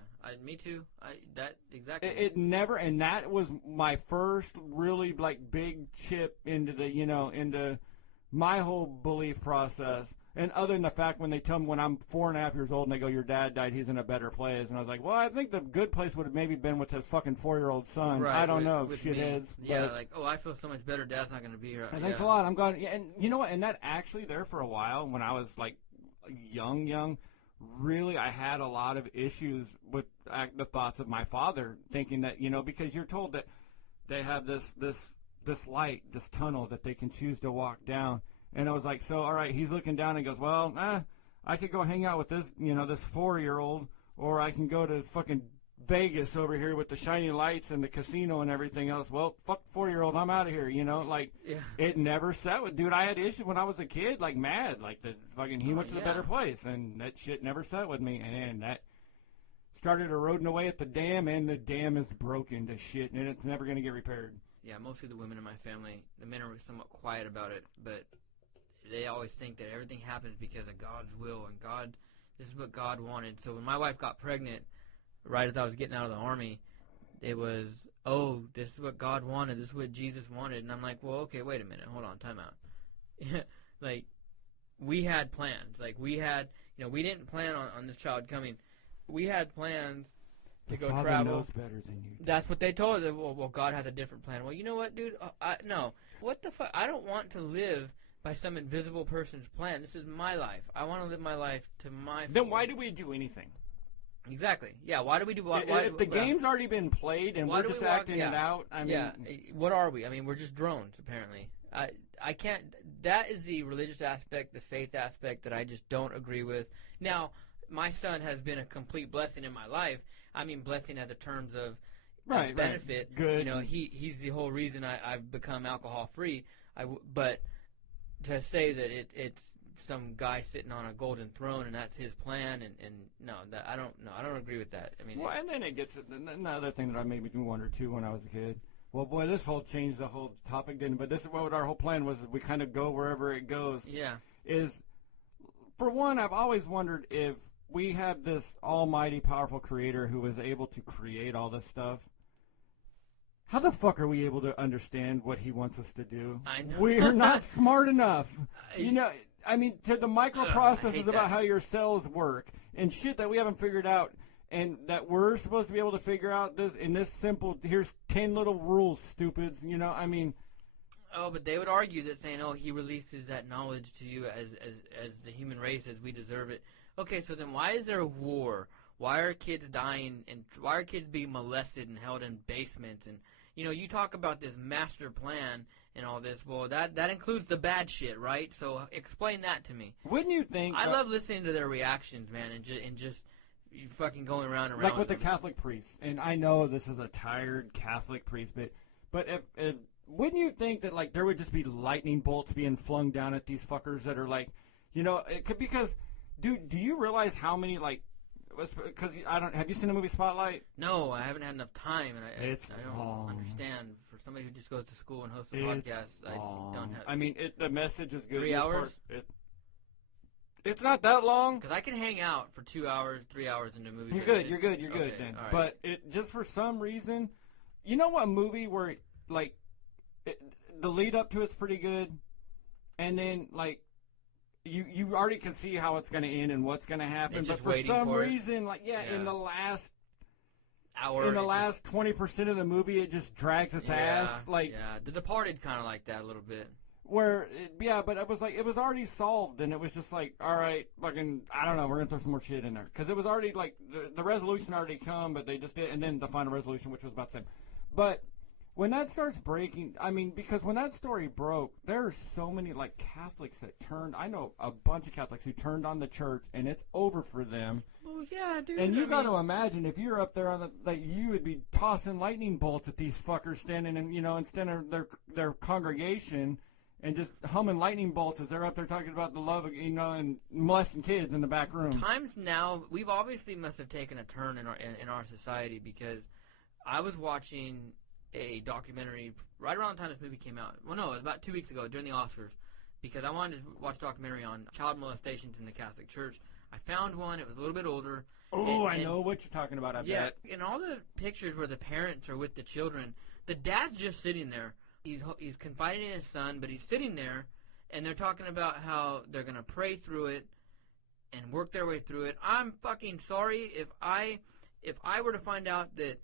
me too. That exactly. It never, and that was my first really like big chip into the, you know, into my whole belief process. And other than the fact when they tell me when I'm 4.5 years old and they go, your dad died, he's in a better place, and I was like, well, I think the good place would have maybe been with his fucking 4-year-old son. Right, I don't know, with shitheads. Yeah, like, oh, I feel so much better. Dad's not going to be here. Thanks a lot. I'm glad. And you know what? And that actually there for a while when I was like young, really I had a lot of issues with the thoughts of my father, thinking that, you know, because you're told that they have this light, this tunnel that they can choose to walk down. And I was like, so, all right, he's looking down and goes, well, I could go hang out with this, you know, this 4-year-old, or I can go to fucking Vegas over here with the shiny lights and the casino and everything else. Well, fuck 4-year-old, I'm out of here, you know, like, It never sat with, dude, I had issues when I was a kid, like, mad, like, the fucking, he went to the better place, and that shit never sat with me, and that started eroding away at the dam, and the dam is broken to shit, and it's never going to get repaired. Yeah, mostly the women in my family, the men are somewhat quiet about it, but they always think that everything happens because of God's will, and this is what God wanted. So when my wife got pregnant, right as I was getting out of the Army, it was, oh, this is what God wanted, this is what Jesus wanted. And I'm like, well, okay, wait a minute, hold on, time out. Like, we had plans. Like, we had, you know, we didn't plan on this child coming. We had plans to go travel. Father knows better than you do. That's what they told us. Well, God has a different plan. Well, you know what, dude? No. What the fuck? I don't want to live by some invisible person's plan. This is my life. I want to live my life to my. Then why do we do anything? Exactly. Yeah. Why do we do? If the game's already been played and we're just acting it out, I mean, what are we? I mean, we're just drones, apparently. I can't. That is the religious aspect, the faith aspect that I just don't agree with. Now, my son has been a complete blessing in my life. I mean, blessing as a terms of benefit. Right. Good. You know, he's the whole reason I've become alcohol free. But to say that it's some guy sitting on a golden throne and that's his plan, and no, that I don't agree with that. I mean, well, and then it gets another thing that I made me wonder too when I was a kid. Well, boy, this whole changed the whole topic, didn't? But this is what our whole plan was. We kind of go wherever it goes. Yeah. Is, for one, I've always wondered if we have this almighty, powerful creator who was able to create all this stuff. How the fuck are we able to understand what he wants us to do? I know. We're not smart enough. You know, I mean, to the microprocesses about how your cells work and shit that we haven't figured out, and that we're supposed to be able to figure out this in this simple, here's 10 little rules, stupids, you know, I mean. Oh, but they would argue that saying, oh, he releases that knowledge to you as the human race, as we deserve it. Okay, so then why is there a war? Why are kids dying, and why are kids being molested and held in basements? And, you know, you talk about this master plan and all this. Well, that includes the bad shit, right? So explain that to me. Wouldn't you think? I love listening to their reactions, man, and just fucking going around and around. Like with the Catholic priest. And I know this is a tired Catholic priest, but if wouldn't you think that, like, there would just be lightning bolts being flung down at these fuckers that are like, you know, it could, because, dude, do you realize how many, like, because have you seen the movie Spotlight? No, I haven't had enough time, and I don't long. understand. For somebody who just goes to school and hosts a podcast, I don't have. I mean, the message is good. 3 hours? It's not that long. Because I can hang out for 2 hours, 3 hours into a movie. You're good then. Right. But it just for some reason, you know what movie where, like, the lead up to it's pretty good, and then, like, you already can see how it's going to end and what's going to happen, but for some reason, like, in the last hour. In the last 20% of the movie, it just drags its ass. Like, yeah, The Departed kind of like that a little bit. But it was like, it was already solved, and it was just like, all right, fucking, I don't know, we're going to throw some more shit in there. Because it was already, like, the resolution already come, but they just did, and then the final resolution, which was about the same. But when that starts breaking, I mean, because when that story broke, there are so many, like, Catholics that turned, I know a bunch of Catholics who turned on the church, and it's over for them. Well, yeah, dude. And you got to imagine, if you're up there on you would be tossing lightning bolts at these fuckers standing in, instead of their congregation, and just humming lightning bolts as they're up there talking about the love of, and molesting kids in the back room. Times now, we've obviously must have taken a turn in our society, because I was watching a documentary right around the time this movie came out. Well, no, it was about 2 weeks ago during the Oscars, because I wanted to watch a documentary on child molestations in the Catholic Church. I found one. It was a little bit older. Oh, I know what you're talking about, I bet. In all the pictures where the parents are with the children, the dad's just sitting there. He's confiding in his son, but he's sitting there, and they're talking about how they're going to pray through it and work their way through it. I'm fucking sorry if I were to find out that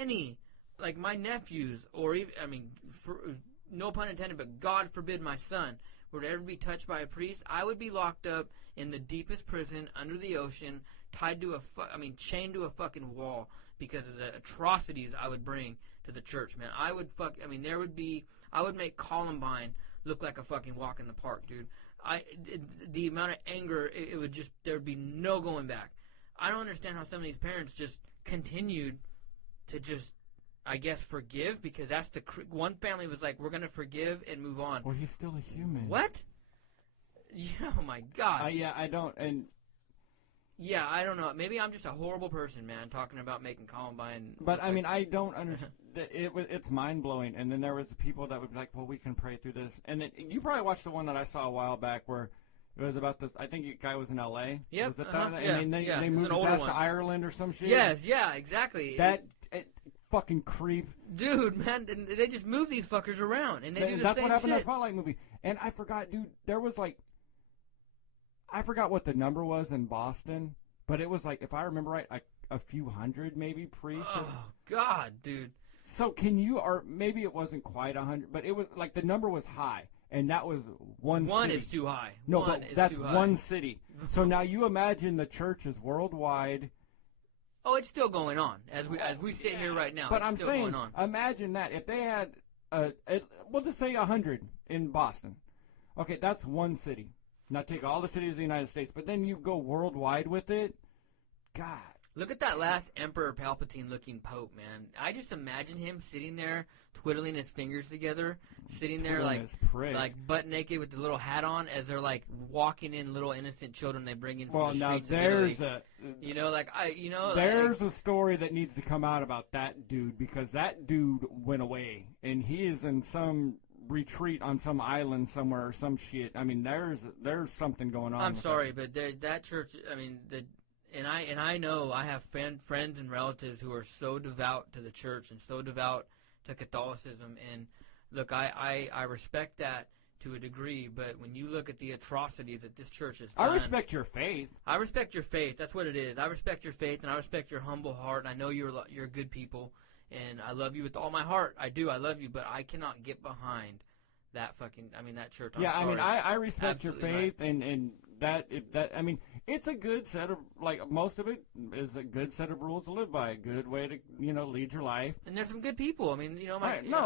any, like my nephews, or even, no pun intended, but God forbid my son were to ever be touched by a priest, I would be locked up in the deepest prison under the ocean, tied to chained to a fucking wall, because of the atrocities I would bring to the church, man. I would make Columbine look like a fucking walk in the park, dude. The amount of anger, there would be no going back. I don't understand how some of these parents just continued to just, I guess, forgive, because that's one family was like, we're going to forgive and move on. Well, he's still a human. What? Yeah, oh my God. I don't know. Maybe I'm just a horrible person, man, talking about making Columbine. But I don't understand. It's mind blowing. And then there was people that would be like, "Well, we can pray through this." And then you probably watched the one that I saw a while back where it was about this. I think the guy was in L.A. Yep. Was it that? And they moved his ass to Ireland or some shit. Yes. Yeah. Exactly. Fucking creep. Dude, man, they just move these fuckers around, and they do the same shit. That's what happened in that Spotlight movie. And I forgot, dude. There was like, I forgot what the number was in Boston, but it was like, if I remember right, a few hundred maybe priests. Oh God, dude. So can you, or maybe it wasn't quite 100, but it was like the number was high, and that was one city. One is too high. No, but that's one city. So now you imagine the church is worldwide. Oh, it's still going on as we sit here right now. But it's I'm still saying, going on. Imagine that if they had, we'll just say 100 in Boston. Okay, that's one city. Now take all the cities of the United States, but then you go worldwide with it. God. Look at that last Emperor Palpatine-looking Pope, man. I just imagine him sitting there, twiddling his fingers together, sitting there like butt naked with the little hat on, as they're like walking in little innocent children they bring in from the streets of Italy. There's a story that needs to come out about that dude, because that dude went away, and he is in some retreat on some island somewhere or some shit. I mean, there's something going on. I'm sorry, but that church. I mean, And I know I have friends and relatives who are so devout to the church and so devout to Catholicism. And look, I respect that to a degree, but when you look at the atrocities that this church has done, I respect your faith. I respect your faith. That's what it is. I respect your faith, and I respect your humble heart. I know you're good people, and I love you with all my heart. I do. I love you, but I cannot get behind that church. I'm sorry. I respect Absolutely your faith, and it's a good set of, like, most of it is a good set of rules to live by, a good way to, lead your life. And there's some good people. I mean,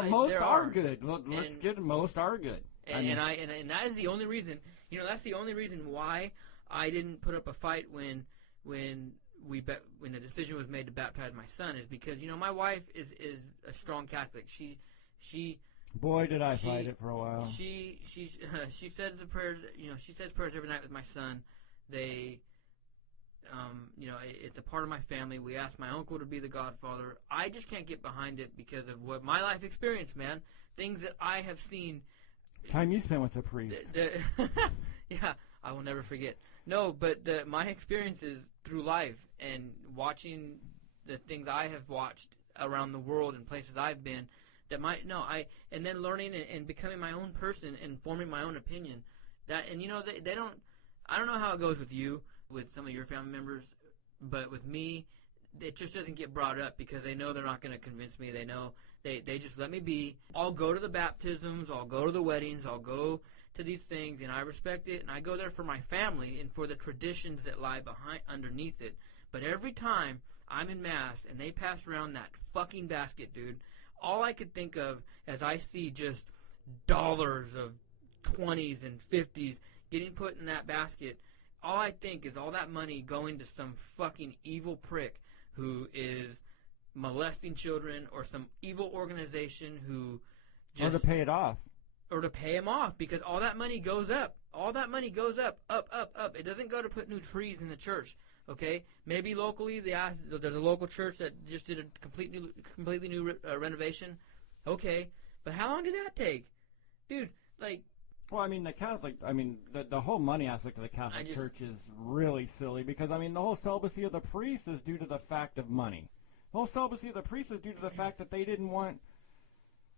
most are good. Let's get most are good. And that is the only reason. That's the only reason why I didn't put up a fight when the decision was made to baptize my son, is because my wife is a strong Catholic. She Boy, did I fight it for a while. She says the prayers. She says prayers every night with my son. They, it's a part of my family. We asked my uncle to be the godfather. I just can't get behind it because of what my life experience, man. Things that I have seen. Time you spent with a priest. Yeah, I will never forget. No, but my experiences through life and watching the things I have watched around the world and places I've been. And then learning and becoming my own person and forming my own opinion. They don't. I don't know how it goes with you, with some of your family members, but with me, it just doesn't get brought up because they know they're not going to convince me. They know they just let me be. I'll go to the baptisms. I'll go to the weddings. I'll go to these things, and I respect it. And I go there for my family and for the traditions that lie underneath it. But every time I'm in Mass and they pass around that fucking basket, dude, all I could think of as I see just dollars of 20s and 50s getting put in that basket, all I think is all that money going to some fucking evil prick who is molesting children or some evil organization who just... Or to pay it off. Or to pay him off, because all that money goes up. All that money goes up, up, up, up. It doesn't go to put new trees in the church, okay? Maybe locally, there's a local church that just did a completely new renovation. Okay, but how long did that take? Dude, like... Well, I mean, the whole money aspect of the Catholic Church is really silly because, I mean, the whole celibacy of the priest is due to the fact of money. The whole celibacy of the priest is due to the fact that they didn't want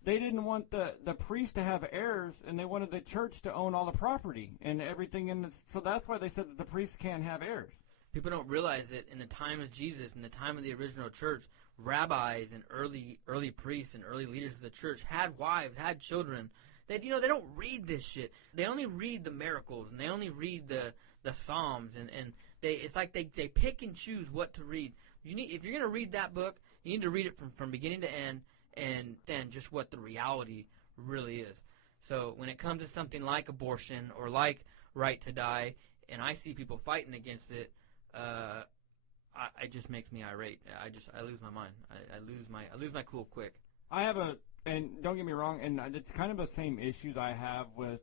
the priest to have heirs, and they wanted the church to own all the property and everything. So that's why they said that the priest can't have heirs. People don't realize that in the time of Jesus, in the time of the original church, rabbis and early priests and early leaders of the church had wives, had children. They don't read this shit. They only read the miracles, and they only read the Psalms, and it's like they pick and choose what to read. If you're gonna read that book, you need to read it from beginning to end, and then just what the reality really is. So when it comes to something like abortion or like right to die, and I see people fighting against it, it just makes me irate. I lose my mind. I lose my cool quick. And don't get me wrong, and it's kind of the same issues I have with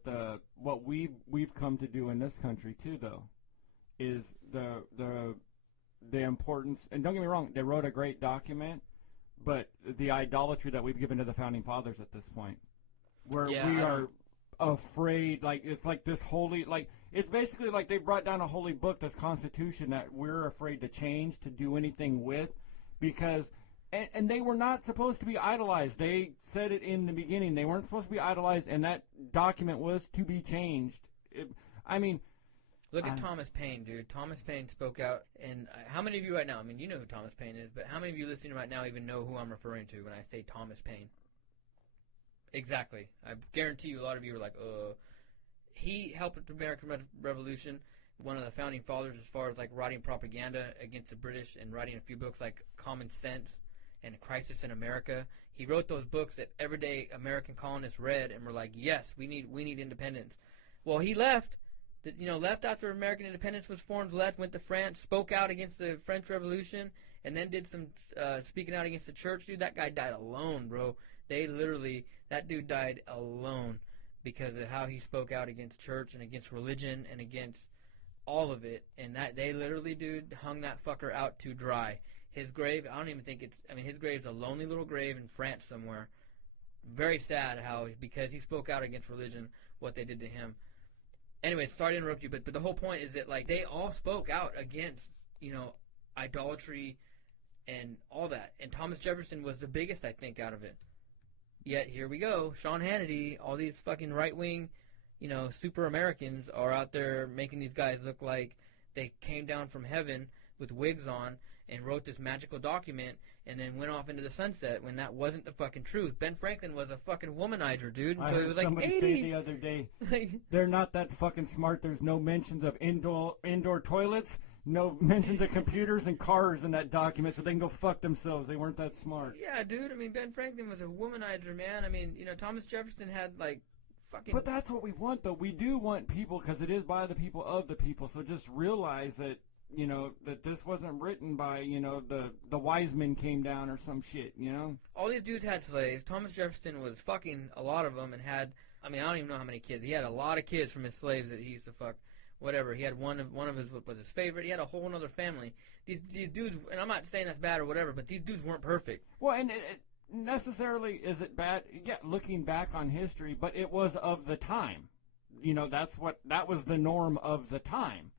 what we've come to do in this country too, though, is the importance. And don't get me wrong, they wrote a great document, but the idolatry that we've given to the founding fathers at this point, where we are afraid, like it's like this holy, like it's basically like they brought down a holy book, this Constitution, that we're afraid to change, to do anything with, because. And they were not supposed to be idolized. They said it in the beginning. They weren't supposed to be idolized, and that document was to be changed. Look at Thomas Paine, dude. Thomas Paine spoke out, and how many of you right now, I mean, you know who Thomas Paine is, but how many of you listening right now even know who I'm referring to when I say Thomas Paine? Exactly. I guarantee you a lot of you are like, he helped with the American Revolution, one of the founding fathers as far as, like, writing propaganda against the British and writing a few books like Common Sense and Crisis in America. He wrote those books that everyday American colonists read and were like, yes, we need independence. Well, he left after American independence was formed, went to France, spoke out against the French Revolution, and then did some speaking out against the church. Dude, that guy died alone, bro. That dude died alone because of how he spoke out against church and against religion and against all of it. And that they literally, dude, hung that fucker out to dry. His grave, I don't even think his grave's a lonely little grave in France somewhere. Very sad because he spoke out against religion, what they did to him. Anyway, sorry to interrupt you, but the whole point is that, like, they all spoke out against, idolatry and all that. And Thomas Jefferson was the biggest, I think, out of it. Yet, here we go, Sean Hannity, all these fucking right-wing, super Americans are out there making these guys look like they came down from heaven with wigs on and wrote this magical document and then went off into the sunset when that wasn't the fucking truth. Ben Franklin was a fucking womanizer, dude, until he was like 80. Somebody say the other day, they're not that fucking smart. There's no mentions of indoor toilets, no mentions of computers and cars in that document, so they can go fuck themselves. They weren't that smart. Yeah, dude, I mean, Ben Franklin was a womanizer, man. I mean, Thomas Jefferson had, like, fucking... But that's what we want, though. We do want people, because it is by the people, of the people, so just realize that, that this wasn't written by, the wise men came down or some shit, All these dudes had slaves. Thomas Jefferson was fucking a lot of them and had, I don't even know how many kids. He had a lot of kids from his slaves that he used to fuck. Whatever. He had one of his was his favorite. He had a whole other family. These dudes, and I'm not saying that's bad or whatever, but these dudes weren't perfect. Well, and necessarily is it bad? Yeah, looking back on history, but it was of the time. That was the norm of the time.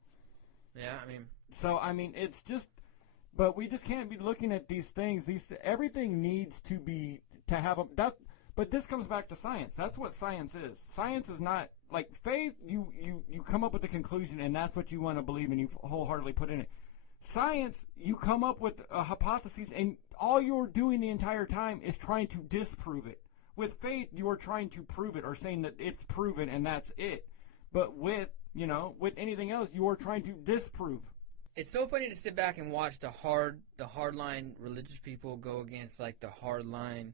Yeah, So, it's just, but we just can't be looking at these things. Everything needs to have but this comes back to science. That's what science is. Science is not, like, faith, you come up with a conclusion, and that's what you want to believe, and you wholeheartedly put in it. Science, you come up with hypotheses, and all you're doing the entire time is trying to disprove it. With faith, you are trying to prove it or saying that it's proven and that's it. But with anything else, you are trying to disprove. It's so funny to sit back and watch the hardline religious people go against like the hardline,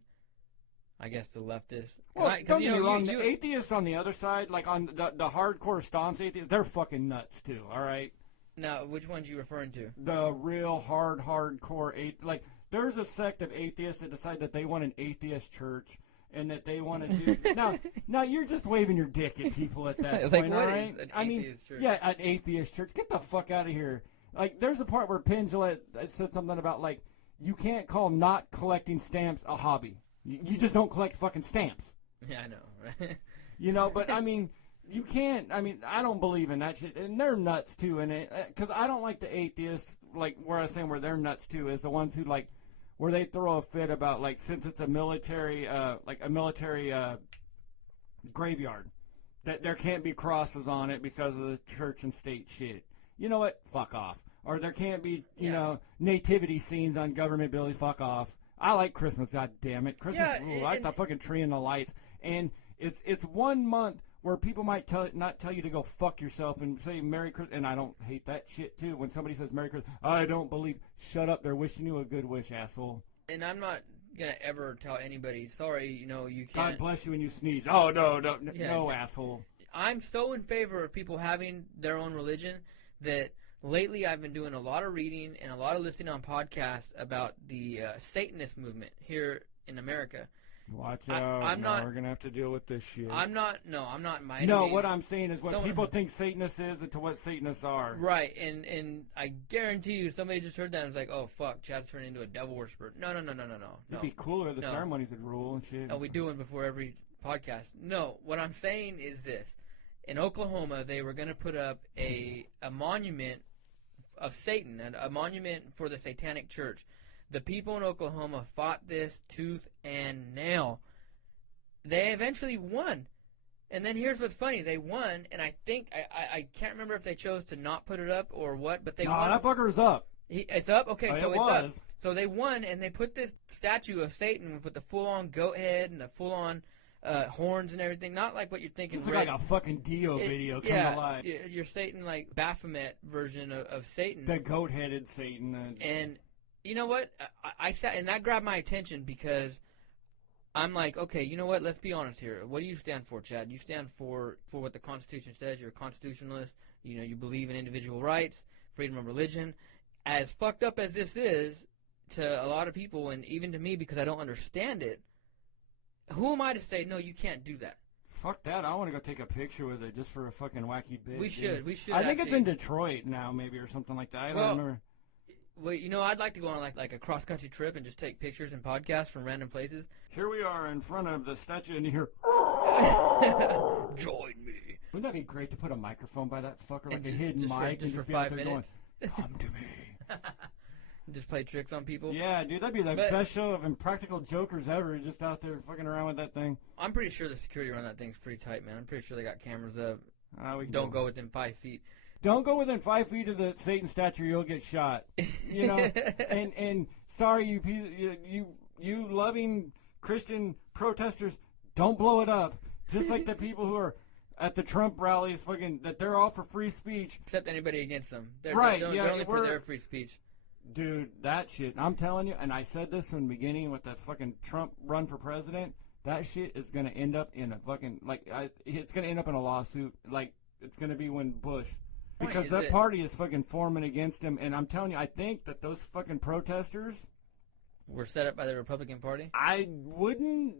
I guess, the leftists. Well, don't get me wrong. The atheists on the other side, like on the hardcore stance atheists, they're fucking nuts too. All right. Now, which ones are you referring to? The real hardcore like there's a sect of atheists that decide that they want an atheist church and that they want to do. now you're just waving your dick at people at that like point, what all right? is an atheist church? Yeah, an atheist church. Get the fuck out of here. Like, there's a part where Pendulette said something about like you can't call not collecting stamps a hobby. You just don't collect fucking stamps. Yeah, I know, right? You know, but I mean. You can't, I mean, I don't believe in that shit, and they're nuts too, and because I don't like the atheists, like where I was saying where they're nuts too, is the ones who like, where they throw a fit about like, since it's a military graveyard, that there can't be crosses on it because of the church and state shit. You know what? Fuck off. Or there can't be, you know, nativity scenes on government buildings. Fuck off. I like Christmas, god damn it. Christmas, I like the fucking tree and the lights, and it's 1 month where people might not tell you to go fuck yourself and say Merry Christmas, and I don't hate that shit too. When somebody says Merry Christmas, I don't believe. Shut up! They're wishing you a good wish, asshole. And I'm not gonna ever tell anybody, sorry, you know, you can't. God bless you when you sneeze. Oh no, asshole. I'm so in favor of people having their own religion that lately I've been doing a lot of reading and a lot of listening on podcasts about the Satanist movement here in America. Watch out. We're going to have to deal with this shit. I'm not my No, what I'm saying is what people think Satanists is and to what Satanists are. Right, and I guarantee you somebody just heard that and was like, oh, fuck, Chad's turning into a devil worshiper. No. It'd be cooler if the ceremonies would rule and shit. Oh, we do it before every podcast. No, what I'm saying is this. In Oklahoma, they were going to put up a monument of Satan, a monument for the Satanic Church. The people in Oklahoma fought this tooth and nail. They eventually won. And then here's what's funny. They won, and I think, I can't remember if they chose to not put it up or what, but they won. That fucker's up. It's up? Okay, so it's up. Was. So they won, and they put this statue of Satan with the full-on goat head and the full-on horns and everything. Not like what you're thinking. It's like a fucking Dio video come to life. Your Satan, like, Baphomet version of Satan. The goat-headed Satan. And you know what? I sat, and that grabbed my attention because I'm like, okay, you know what? Let's be honest here. What do you stand for, Chad? You stand for what the Constitution says. You're a constitutionalist. You know, you believe in individual rights, freedom of religion. As fucked up as this is to a lot of people, and even to me because I don't understand it, who am I to say, no, you can't do that? Fuck that. I want to go take a picture with it just for a fucking wacky bit. We should. I think it's in Detroit now, maybe, or something like that. I don't remember. Well, you know, I'd like to go on like a cross-country trip and just take pictures and podcasts from random places. Here we are in front of the statue, and you hear, join me. Wouldn't that be great to put a microphone by that fucker, like and a hidden mic, just and for be out 5 there minutes. going, come to me. Just play tricks on people. Yeah, dude, that'd be the best show of Impractical Jokers ever, just out there fucking around with that thing. I'm pretty sure the security around that thing's pretty tight, man. I'm pretty sure they got cameras up. Don't go within 5 feet. Don't go within 5 feet of the Satan statue, you'll get shot. You know, and sorry, you loving Christian protesters, don't blow it up. Just like the people who are at the Trump rallies, fucking, that they're all for free speech. Except anybody against them. They're only for their free speech. Dude, that shit, I'm telling you, and I said this from the beginning with the fucking Trump run for president, that shit is going to end up in a fucking, it's going to end up in a lawsuit, like, it's going to be when Bush. Because that party is fucking forming against him, and I'm telling you, I think that those fucking protesters were set up by the Republican Party. I wouldn't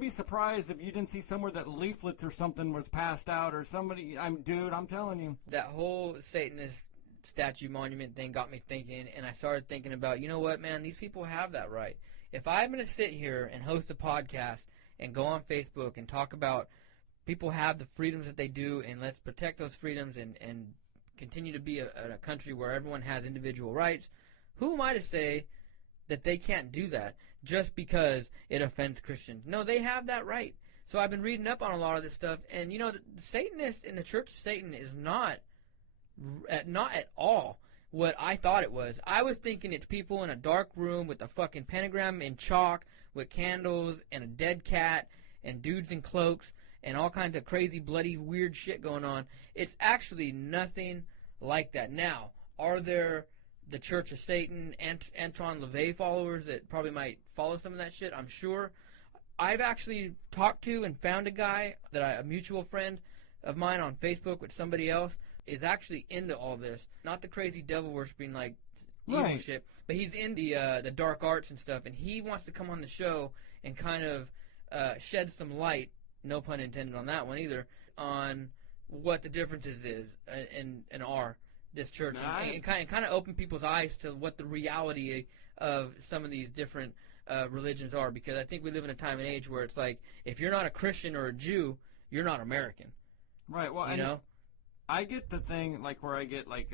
be surprised if you didn't see somewhere that leaflets or something was passed out or somebody. I'm telling you, that whole Satanist statue monument thing got me thinking, and I started thinking about, you know what, man, these people have that right. If I'm going to sit here and host a podcast and go on Facebook and talk about people have the freedoms that they do, and let's protect those freedoms and continue to be a country where everyone has individual rights, who am I to say that they can't do that just because it offends Christians? No, they have that right. So I've been reading up on a lot of this stuff, and you know, the Satanists in the Church of Satan is not at all what I thought it was. I was thinking it's people in a dark room with a fucking pentagram in chalk with candles and a dead cat and dudes in cloaks and all kinds of crazy, bloody, weird shit going on. It's actually nothing like that. Now, are there the Church of Satan, Anton LaVey followers that probably might follow some of that shit? I'm sure. I've actually talked to and found a guy a mutual friend of mine on Facebook with somebody else is actually into all this. Not the crazy devil worshipping like evil shit, but he's in the dark arts and stuff, and he wants to come on the show and kind of shed some light, no pun intended on that one either, on what the differences is and are this church, and kind of open people's eyes to what the reality of some of these different religions are, because I think we live in a time and age where it's like, if you're not a Christian or a Jew, you're not American. Right. Well, you know? I get the thing, like, where I get, like,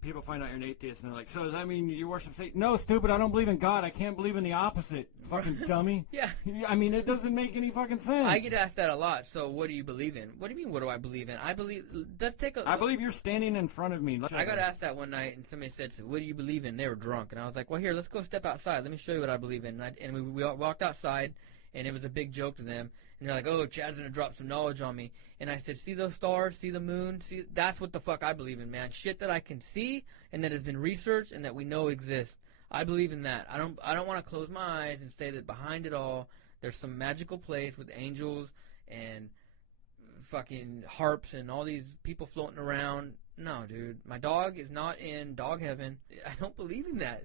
people find out you're an atheist, and they're like, so does that mean you worship Satan? No, stupid, I don't believe in God. I can't believe in the opposite, fucking dummy. Yeah. I mean, it doesn't make any fucking sense. I get asked that a lot. So what do you believe in? What do you mean, what do I believe in? I believe you're standing in front of me. I got asked that one night, and somebody said, so what do you believe in? They were drunk, and I was like, well, here, let's go step outside. Let me show you what I believe in. And we walked outside, and it was a big joke to them. And they're like, oh, Chad's going to drop some knowledge on me. And I said, see those stars? See the moon? See, that's what the fuck I believe in, man. Shit that I can see and that has been researched and that we know exists. I believe in that. I don't want to close my eyes and say that behind it all there's some magical place with angels and fucking harps and all these people floating around. No, dude. My dog is not in dog heaven. I don't believe in that.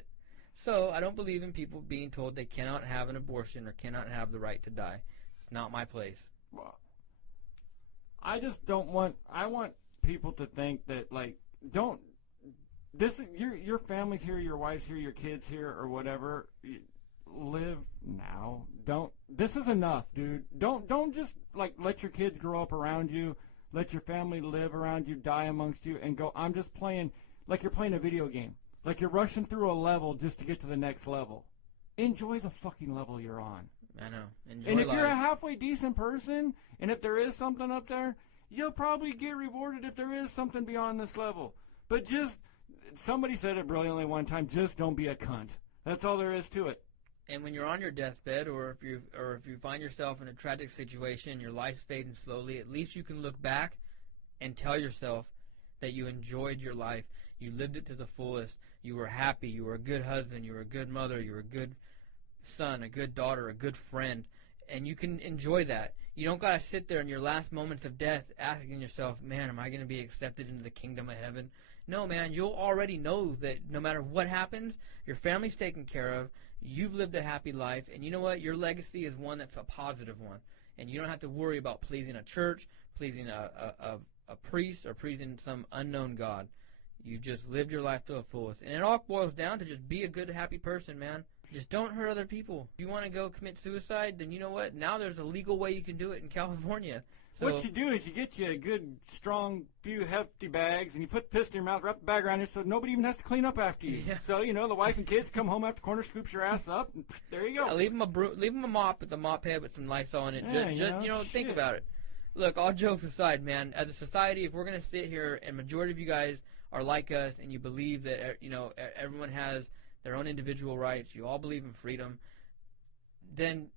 So I don't believe in people being told they cannot have an abortion or cannot have the right to die. It's not my place. Well, I just don't want. I want people to think that, like, don't. This your family's here, your wife's here, your kids here, or whatever. Live now. Don't. This is enough, dude. Don't just like let your kids grow up around you, let your family live around you, die amongst you, and go. I'm just playing like you're playing a video game. Like you're rushing through a level just to get to the next level. Enjoy the fucking level you're on. I know. Enjoy and if life. you're a halfway decent person, and if there is something up there, you'll probably get rewarded if there is something beyond this level. But just, somebody said it brilliantly one time, just don't be a cunt. That's all there is to it. And when you're on your deathbed, or if you find yourself in a tragic situation, your life's fading slowly, at least you can look back and tell yourself that you enjoyed your life. You lived it to the fullest. You were happy. You were a good husband. You were a good mother. You were a good son, a good daughter, a good friend. And you can enjoy that. You don't got to sit there in your last moments of death asking yourself, man, am I going to be accepted into the kingdom of heaven? No, man, you'll already know that no matter what happens, your family's taken care of. You've lived a happy life. And you know what? Your legacy is one that's a positive one. And you don't have to worry about pleasing a church, pleasing a priest, or pleasing some unknown God. You just lived your life to the fullest. And it all boils down to just be a good, happy person, man. Just don't hurt other people. If you want to go commit suicide, then you know what? Now there's a legal way you can do it in California. So, what you do is you get you a good, strong, few hefty bags, and you put the piss in your mouth, wrap the bag around you so nobody even has to clean up after you. Yeah. So, the wife and kids come home after corner, scoops your ass up, and there you go. Yeah, leave them a mop with the mop head with some Lysol in it. Yeah, Think about it. Look, all jokes aside, man, as a society, if we're going to sit here and majority of you guys are like us and you believe that, everyone has their own individual rights, you all believe in freedom, then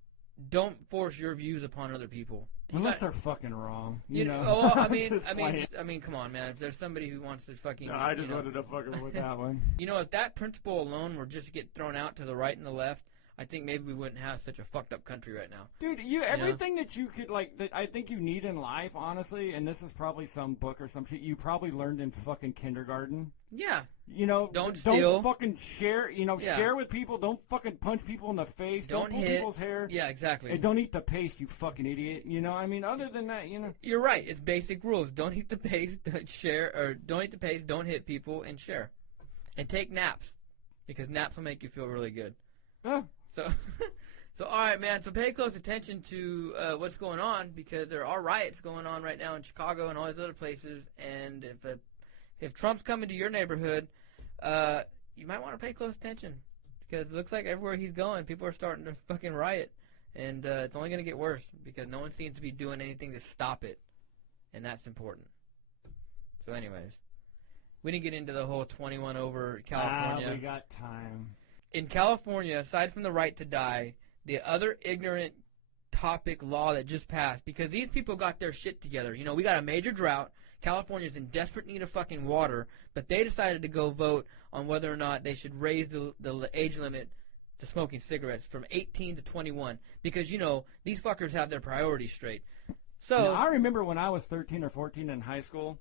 don't force your views upon other people. Unless they're fucking wrong, you know. Oh, I mean, come on, man. If there's somebody who wants to fucking, no, I just wanted to fucking with that one. If that principle alone were just to get thrown out to the right and the left, I think maybe we wouldn't have such a fucked up country right now. Dude, everything that you could, that I think you need in life, honestly, and this is probably some book or some shit you probably learned in fucking kindergarten. Yeah. Don't steal. Don't fucking share, share with people. Don't fucking punch people in the face. Don't pull people's hair. Yeah, exactly. And don't eat the paste, you fucking idiot. Other than that, You're right. It's basic rules. Don't eat the paste, don't eat the paste, don't hit people, and share. And take naps. Because naps will make you feel really good. Yeah. So all right, man. So pay close attention to what's going on, because there are riots going on right now in Chicago and all these other places. And if Trump's coming to your neighborhood, you might want to pay close attention, because it looks like everywhere he's going, people are starting to fucking riot, and it's only going to get worse because no one seems to be doing anything to stop it, and that's important. So, anyways, We didn't get into the whole 21 over California. We got time. In California, aside from the right to die, the other ignorant topic law that just passed, because these people got their shit together. You know, we got a major drought. California's in desperate need of fucking water, but they decided to go vote on whether or not they should raise the age limit to smoking cigarettes from 18 to 21, because, you know, these fuckers have their priorities straight. So I remember when I was 13 or 14 in high school,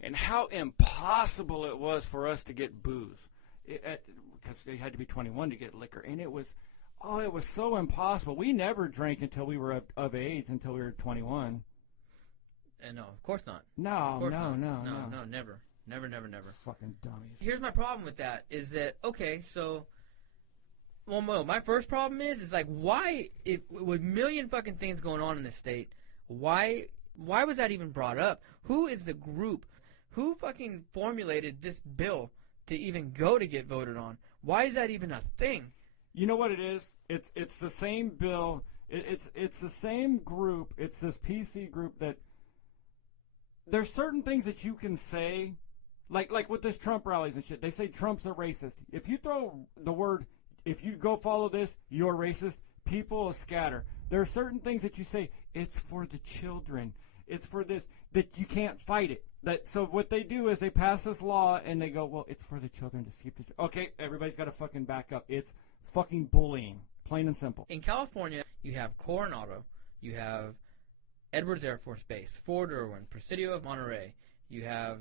and how impossible it was for us to get booze, because they had to be 21 to get liquor, and it was so impossible. We never drank until we were of age, until we were 21. And no, of course not. No, Never. Fucking dummies. Here's my problem with that, is that, okay, so, well, Mo, my first problem is like, why, with a million fucking things going on in this state, why was that even brought up? Who is the group? Who fucking formulated this bill to even go to get voted on? Why is that even a thing? You know what it is? It's the same bill. It's the same group. It's this PC group that there's certain things that you can say, like with this Trump rallies and shit. They say Trump's a racist. If you throw the word, if you go follow this, you're racist, people will scatter. There are certain things that you say, it's for the children. It's for this, that you can't fight it. So what they do is they pass this law and they go, well, it's for the children to keep this. Okay, everybody's got to fucking back up. It's fucking bullying, plain and simple. In California, you have Coronado, you have Edwards Air Force Base, Fort Irwin, Presidio of Monterey. You have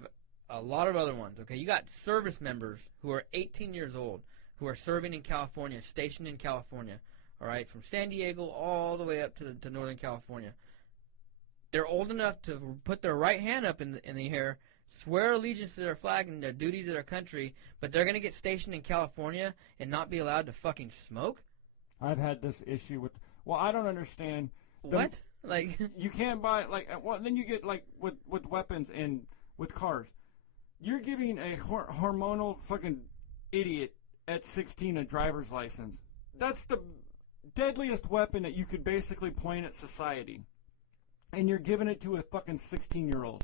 a lot of other ones, okay? You got service members who are 18 years old who are serving in California, stationed in California, all right, from San Diego all the way up to Northern California. They're old enough to put their right hand up in the air, swear allegiance to their flag and their duty to their country, but they're going to get stationed in California and not be allowed to fucking smoke? I've had this issue with, well, I don't understand. What? Like, you can't buy, like, well, then you get, like, with weapons and with cars. You're giving a hormonal fucking idiot at 16 a driver's license. That's the deadliest weapon that you could basically point at society. And you're giving it to a fucking 16-year-old.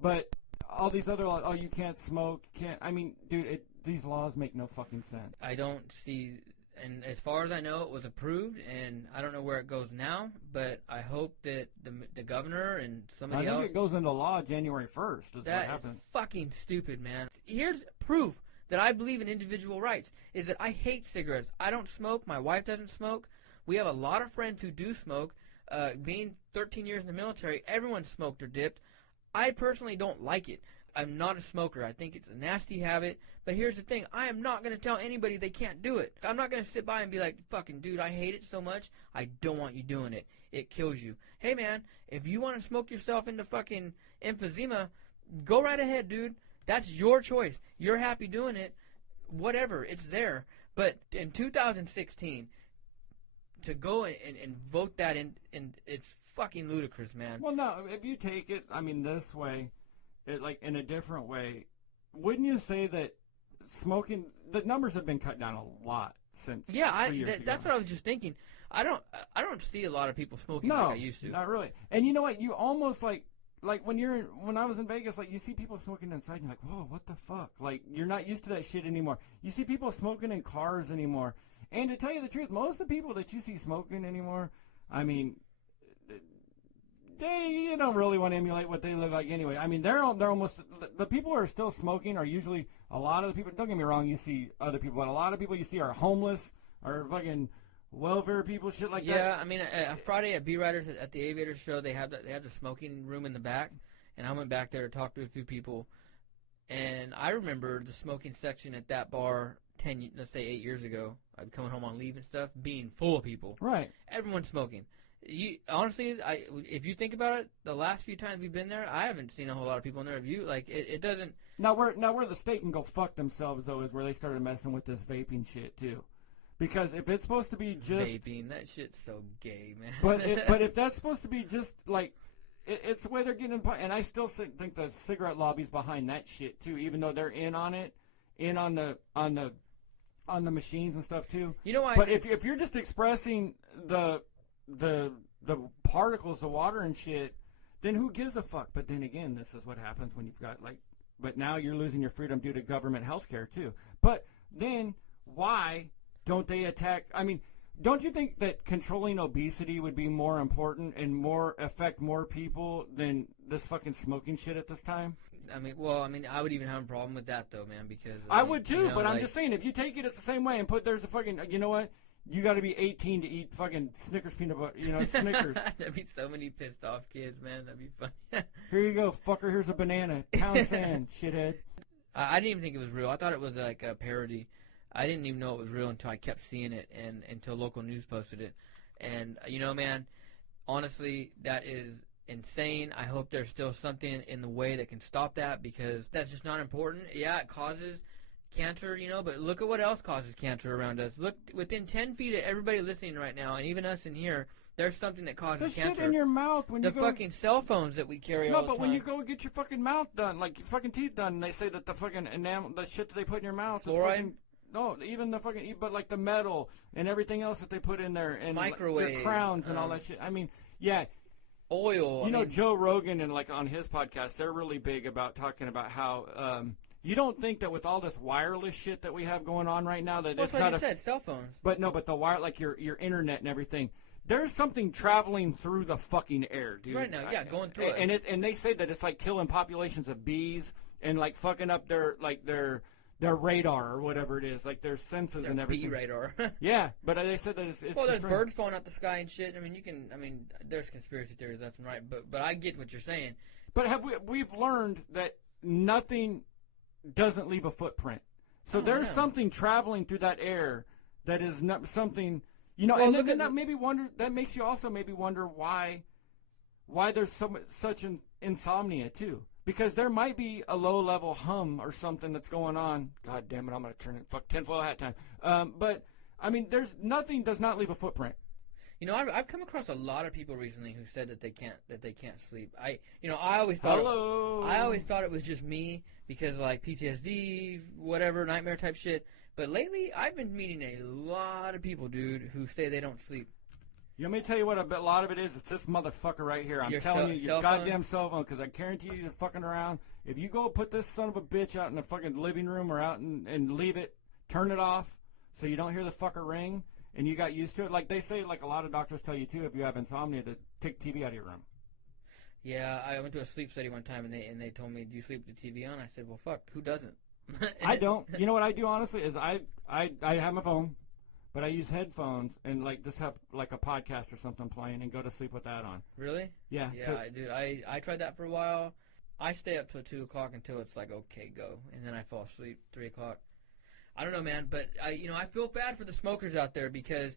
But all these other laws, oh, you can't smoke, I mean, dude, these laws make no fucking sense. I don't see, and as far as I know, it was approved, and I don't know where it goes now, but I hope that the governor and somebody else. I think it goes into law January 1st. Is what happens. That is fucking stupid, man. Here's proof that I believe in individual rights, is that I hate cigarettes. I don't smoke. My wife doesn't smoke. We have a lot of friends who do smoke. Being 13 years in the military, everyone smoked or dipped. I personally don't like it. I'm not a smoker. I think it's a nasty habit. But here's the thing. I am not going to tell anybody they can't do it. I'm not going to sit by and be like, fucking dude, I hate it so much, I don't want you doing it. It kills you. Hey, man, if you want to smoke yourself into fucking emphysema, go right ahead, dude. That's your choice. You're happy doing it. Whatever. It's there. But in 2016... to go and vote that in, it's fucking ludicrous, man. Well, no, if you take it, I mean, this way, like in a different way, wouldn't you say that smoking, the numbers have been cut down a lot since? Yeah, that's what I was just thinking. I don't see a lot of people smoking like I used to. Not really. And you know what? You almost like when I was in Vegas, like you see people smoking inside, and you're like, whoa, what the fuck? Like you're not used to that shit anymore. You see people smoking in cars anymore. And to tell you the truth, most of the people that you see smoking anymore, I mean, you don't really want to emulate what they look like anyway. I mean, they're almost, the people who are still smoking are usually, a lot of the people, don't get me wrong, you see other people, but a lot of people you see are homeless, or fucking welfare people, shit like that. Yeah, I mean, on Friday at B-Riders at the Aviators show, they have the smoking room in the back, and I went back there to talk to a few people, and I remember the smoking section at that bar 8 years ago, I'd be coming home on leave and stuff, being full of people. Right. Everyone's smoking. Honestly, if you think about it, the last few times we've been there, I haven't seen a whole lot of people in there. It doesn't. Now where the state can go fuck themselves though is where they started messing with this vaping shit too, because if it's supposed to be just vaping, that shit's so gay, man. But if that's supposed to be just like. It's the way they're getting, and I still think the cigarette lobby's behind that shit too, even though they're in on it, on the machines and stuff too. You know why? But if you're just expressing the particles of water and shit, then who gives a fuck? But then again, this is what happens when you've got like but now you're losing your freedom due to government health care too. But then why don't they attack? I mean, don't you think that controlling obesity would be more important and affect more people than this fucking smoking shit at this time? I mean, I would even have a problem with that though, man, because I would too. But I'm just saying, if you take it, it's the same way, and there's a fucking, you know what? You got to be 18 to eat fucking Snickers peanut butter, Snickers. There'd be so many pissed off kids, man. That'd be funny. Here you go, fucker. Here's a banana. Pound sand, shithead. I didn't even think it was real. I thought it was like a parody. I didn't even know it was real until I kept seeing it and until local news posted it. And, man, honestly, that is insane. I hope there's still something in the way that can stop that, because that's just not important. Yeah, it causes cancer, but look at what else causes cancer around us. Look, within 10 feet of everybody listening right now, and even us in here, there's something that causes cancer. The shit in your mouth when the fucking cell phones that we carry all the time. No, but when you go get your fucking mouth done, like your fucking teeth done, and they say that the fucking enamel, the shit that they put in your mouth is fucking... No, even the fucking, but like the metal and everything else that they put in there, and microwaves, their crowns and all that shit. I mean, yeah. Oil. Joe Rogan and like on his podcast, they're really big about talking about how you don't think that with all this wireless shit that we have going on right now that it's not. What I said, cell phones. But no, but the wire, like your internet and everything. There's something traveling through the fucking air, dude. Right now, yeah, going through it. And they say that it's like killing populations of bees and like fucking up their radar or whatever it is, like their senses and everything. Bee radar. Yeah, but they said that it's well, there's birds falling out the sky and shit. I mean, there's conspiracy theories left and right, but I get what you're saying. But we've learned that nothing doesn't leave a footprint. So there's something traveling through that air that is not something, and then that makes you also maybe wonder why there's such an insomnia too. Because there might be a low-level hum or something that's going on. God damn it, I'm going to turn it tinfoil hat time. But, I mean, nothing does not leave a footprint. I've come across a lot of people recently who said that they can't sleep. I always thought it was just me because like PTSD, whatever, nightmare type shit. But lately, I've been meeting a lot of people, dude, who say they don't sleep. You want me to tell you what a lot of it is? It's this motherfucker right here. I'm telling you, your goddamn cell phone, because I guarantee you, you're fucking around. If you go put this son of a bitch out in the fucking living room or out and leave it, turn it off so you don't hear the fucker ring, and you got used to it. Like they say, like a lot of doctors tell you too, if you have insomnia, to take TV out of your room. Yeah, I went to a sleep study one time, and they told me, "Do you sleep with the TV on?" I said, "Well, fuck, who doesn't?" I don't. You know what I do honestly is I have my phone. But I use headphones and like just have like a podcast or something playing and go to sleep with that on. Really? Yeah. Yeah, dude. I tried that for a while. I stay up till 2 o'clock until it's like okay, go, and then I fall asleep 3 o'clock. I don't know, man, but I feel bad for the smokers out there because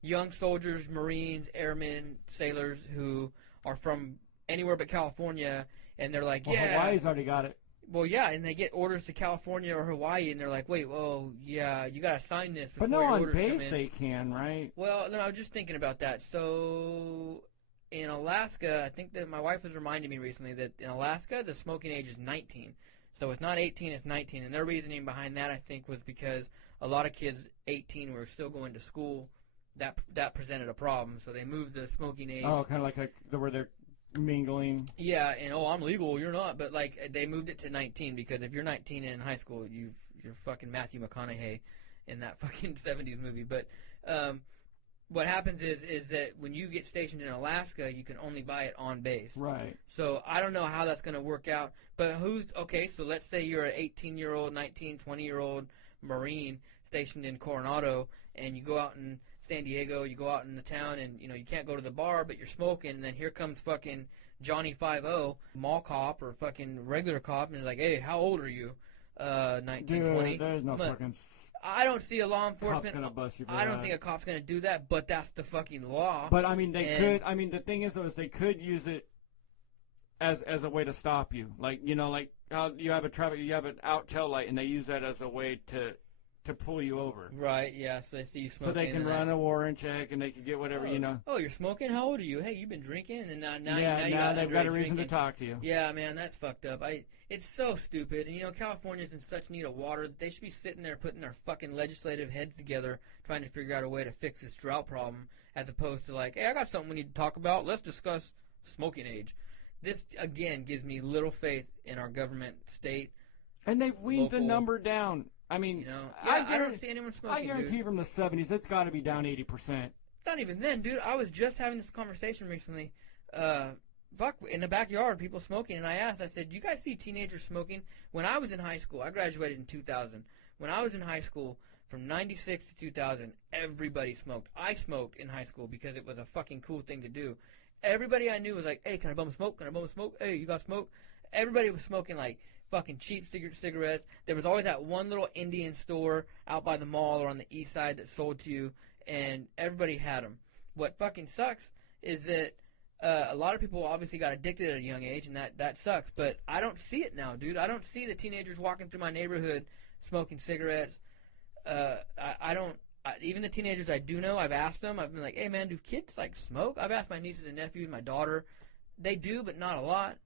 young soldiers, Marines, airmen, sailors who are from anywhere but California, and they're like, Hawaii's already got it. Well, yeah, and they get orders to California or Hawaii, and they're like, wait, well, yeah, you got to sign this before your orders come in. But no, on base they can, right? Well, no, I was just thinking about that. So in Alaska, I think that my wife was reminding me recently that in Alaska, the smoking age is 19. So it's not 18, it's 19. And their reasoning behind that, I think, was because a lot of kids 18 were still going to school. That presented a problem, so they moved the smoking age. Oh, kind of like where they're mingling. Yeah, and I'm legal, you're not, but like they moved it to 19 because if you're 19 in high school, you're fucking Matthew McConaughey in that fucking 70s movie. But what happens is that when you get stationed in Alaska, you can only buy it on base. Right. So I don't know how that's going to work out. But so let's say you're an 18-year-old, 19, 20-year-old Marine stationed in Coronado, and you go out in San Diego, you go out in the town, and you can't go to the bar, but you're smoking, and then here comes fucking Johnny 5-0, mall cop or fucking regular cop, and they're like, hey, how old are you? 19, Dude, 20. There's no fucking... I don't see a law enforcement. Gonna bust you for I don't that. think a cop's gonna do that, but that's the fucking law. But I mean, they could. I mean, the thing is, though, is they could use it as a way to stop you. Like like how you have an out tail light, and they use that as a way to pull you over. Right. Yeah. So they see you smoking. So they can run a warrant check, and they can get whatever Oh, you're smoking? How old are you? Hey, you've been drinking, and now they've got a reason to talk to you. Yeah, man, that's fucked up. It's so stupid. And California's in such need of water that they should be sitting there putting their fucking legislative heads together, trying to figure out a way to fix this drought problem, as opposed to like, hey, I got something we need to talk about. Let's discuss smoking age. This again gives me little faith in our government, state, And they've weaned the local, number down. I mean, you know, yeah, I don't see anyone smoking. I guarantee dude. from the 70s, it's got to be down 80%. Not even then, dude. I was just having this conversation recently. In the backyard, people smoking, and I asked, I said, "Do you guys see teenagers smoking?" When I was in high school, I graduated in 2000. When I was in high school, from 96 to 2000, everybody smoked. I smoked in high school because it was a fucking cool thing to do. Everybody I knew was like, "Hey, can I bum a smoke? Can I bum a smoke? Hey, you got smoke?" Everybody was smoking like fucking cheap cigarettes. There was always that one little Indian store out by the mall or on the east side that sold to you, and everybody had them. What fucking sucks is that a lot of people obviously got addicted at a young age, and that sucks. But I don't see it now, dude. I don't see the teenagers walking through my neighborhood smoking cigarettes. I don't. Even the teenagers I do know, I've asked them. I've been like, "Hey, man, do kids like smoke?" I've asked my nieces and nephews, my daughter. They do, but not a lot.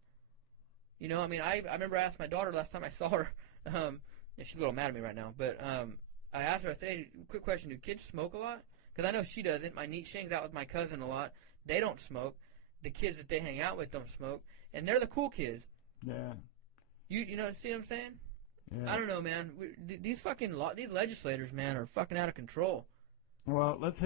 You know, I mean, I remember I asked my daughter last time I saw her. And she's a little mad at me right now, but I asked her. I said, "Hey, quick question: do kids smoke a lot?" Because I know she doesn't. My niece, she hangs out with my cousin a lot. They don't smoke. The kids that they hang out with don't smoke, and they're the cool kids. Yeah. You know, see what I'm saying? Yeah. I don't know, man. These legislators, man, are fucking out of control. Well, let's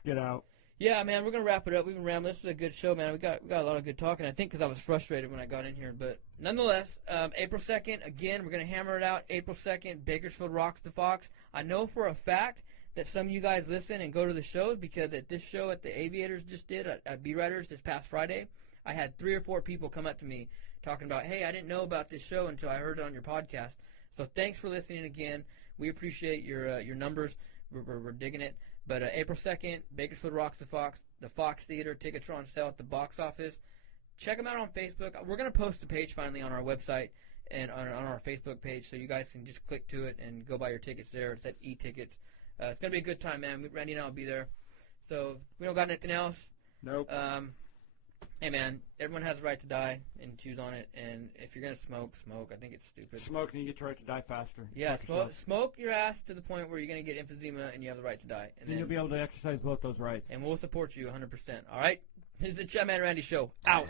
get out. Yeah, man, we're gonna wrap it up. We've been rambling. This was a good show, man. We got a lot of good talking. I think because I was frustrated when I got in here, but nonetheless, April 2nd, again, we're gonna hammer it out. April 2nd, Bakersfield rocks the Fox. I know for a fact that some of you guys listen and go to the shows because at this show at the Aviators just did at B-Writers this past Friday, I had 3 or 4 people come up to me talking about, "Hey, I didn't know about this show until I heard it on your podcast." So thanks for listening again. We appreciate your numbers. We're digging it. But April 2nd, Bakersfield rocks the Fox. The Fox Theater tickets are on sale at the box office. Check them out on Facebook. We're going to post the page finally on our website and on our Facebook page, so you guys can just click to it and go buy your tickets there. It's at e-tickets. It's going to be a good time, man. Randy and I will be there. So we don't got anything else. Nope. Hey, man, everyone has the right to die and choose on it. And if you're going to smoke. I think it's stupid. Smoke and you get your right to die faster. Yeah, smoke your ass to the point where you're going to get emphysema and you have the right to die. And then you'll be able to exercise both those rights. And we'll support you 100%. All right? This is the CHADMAN and RANDY Show. Out.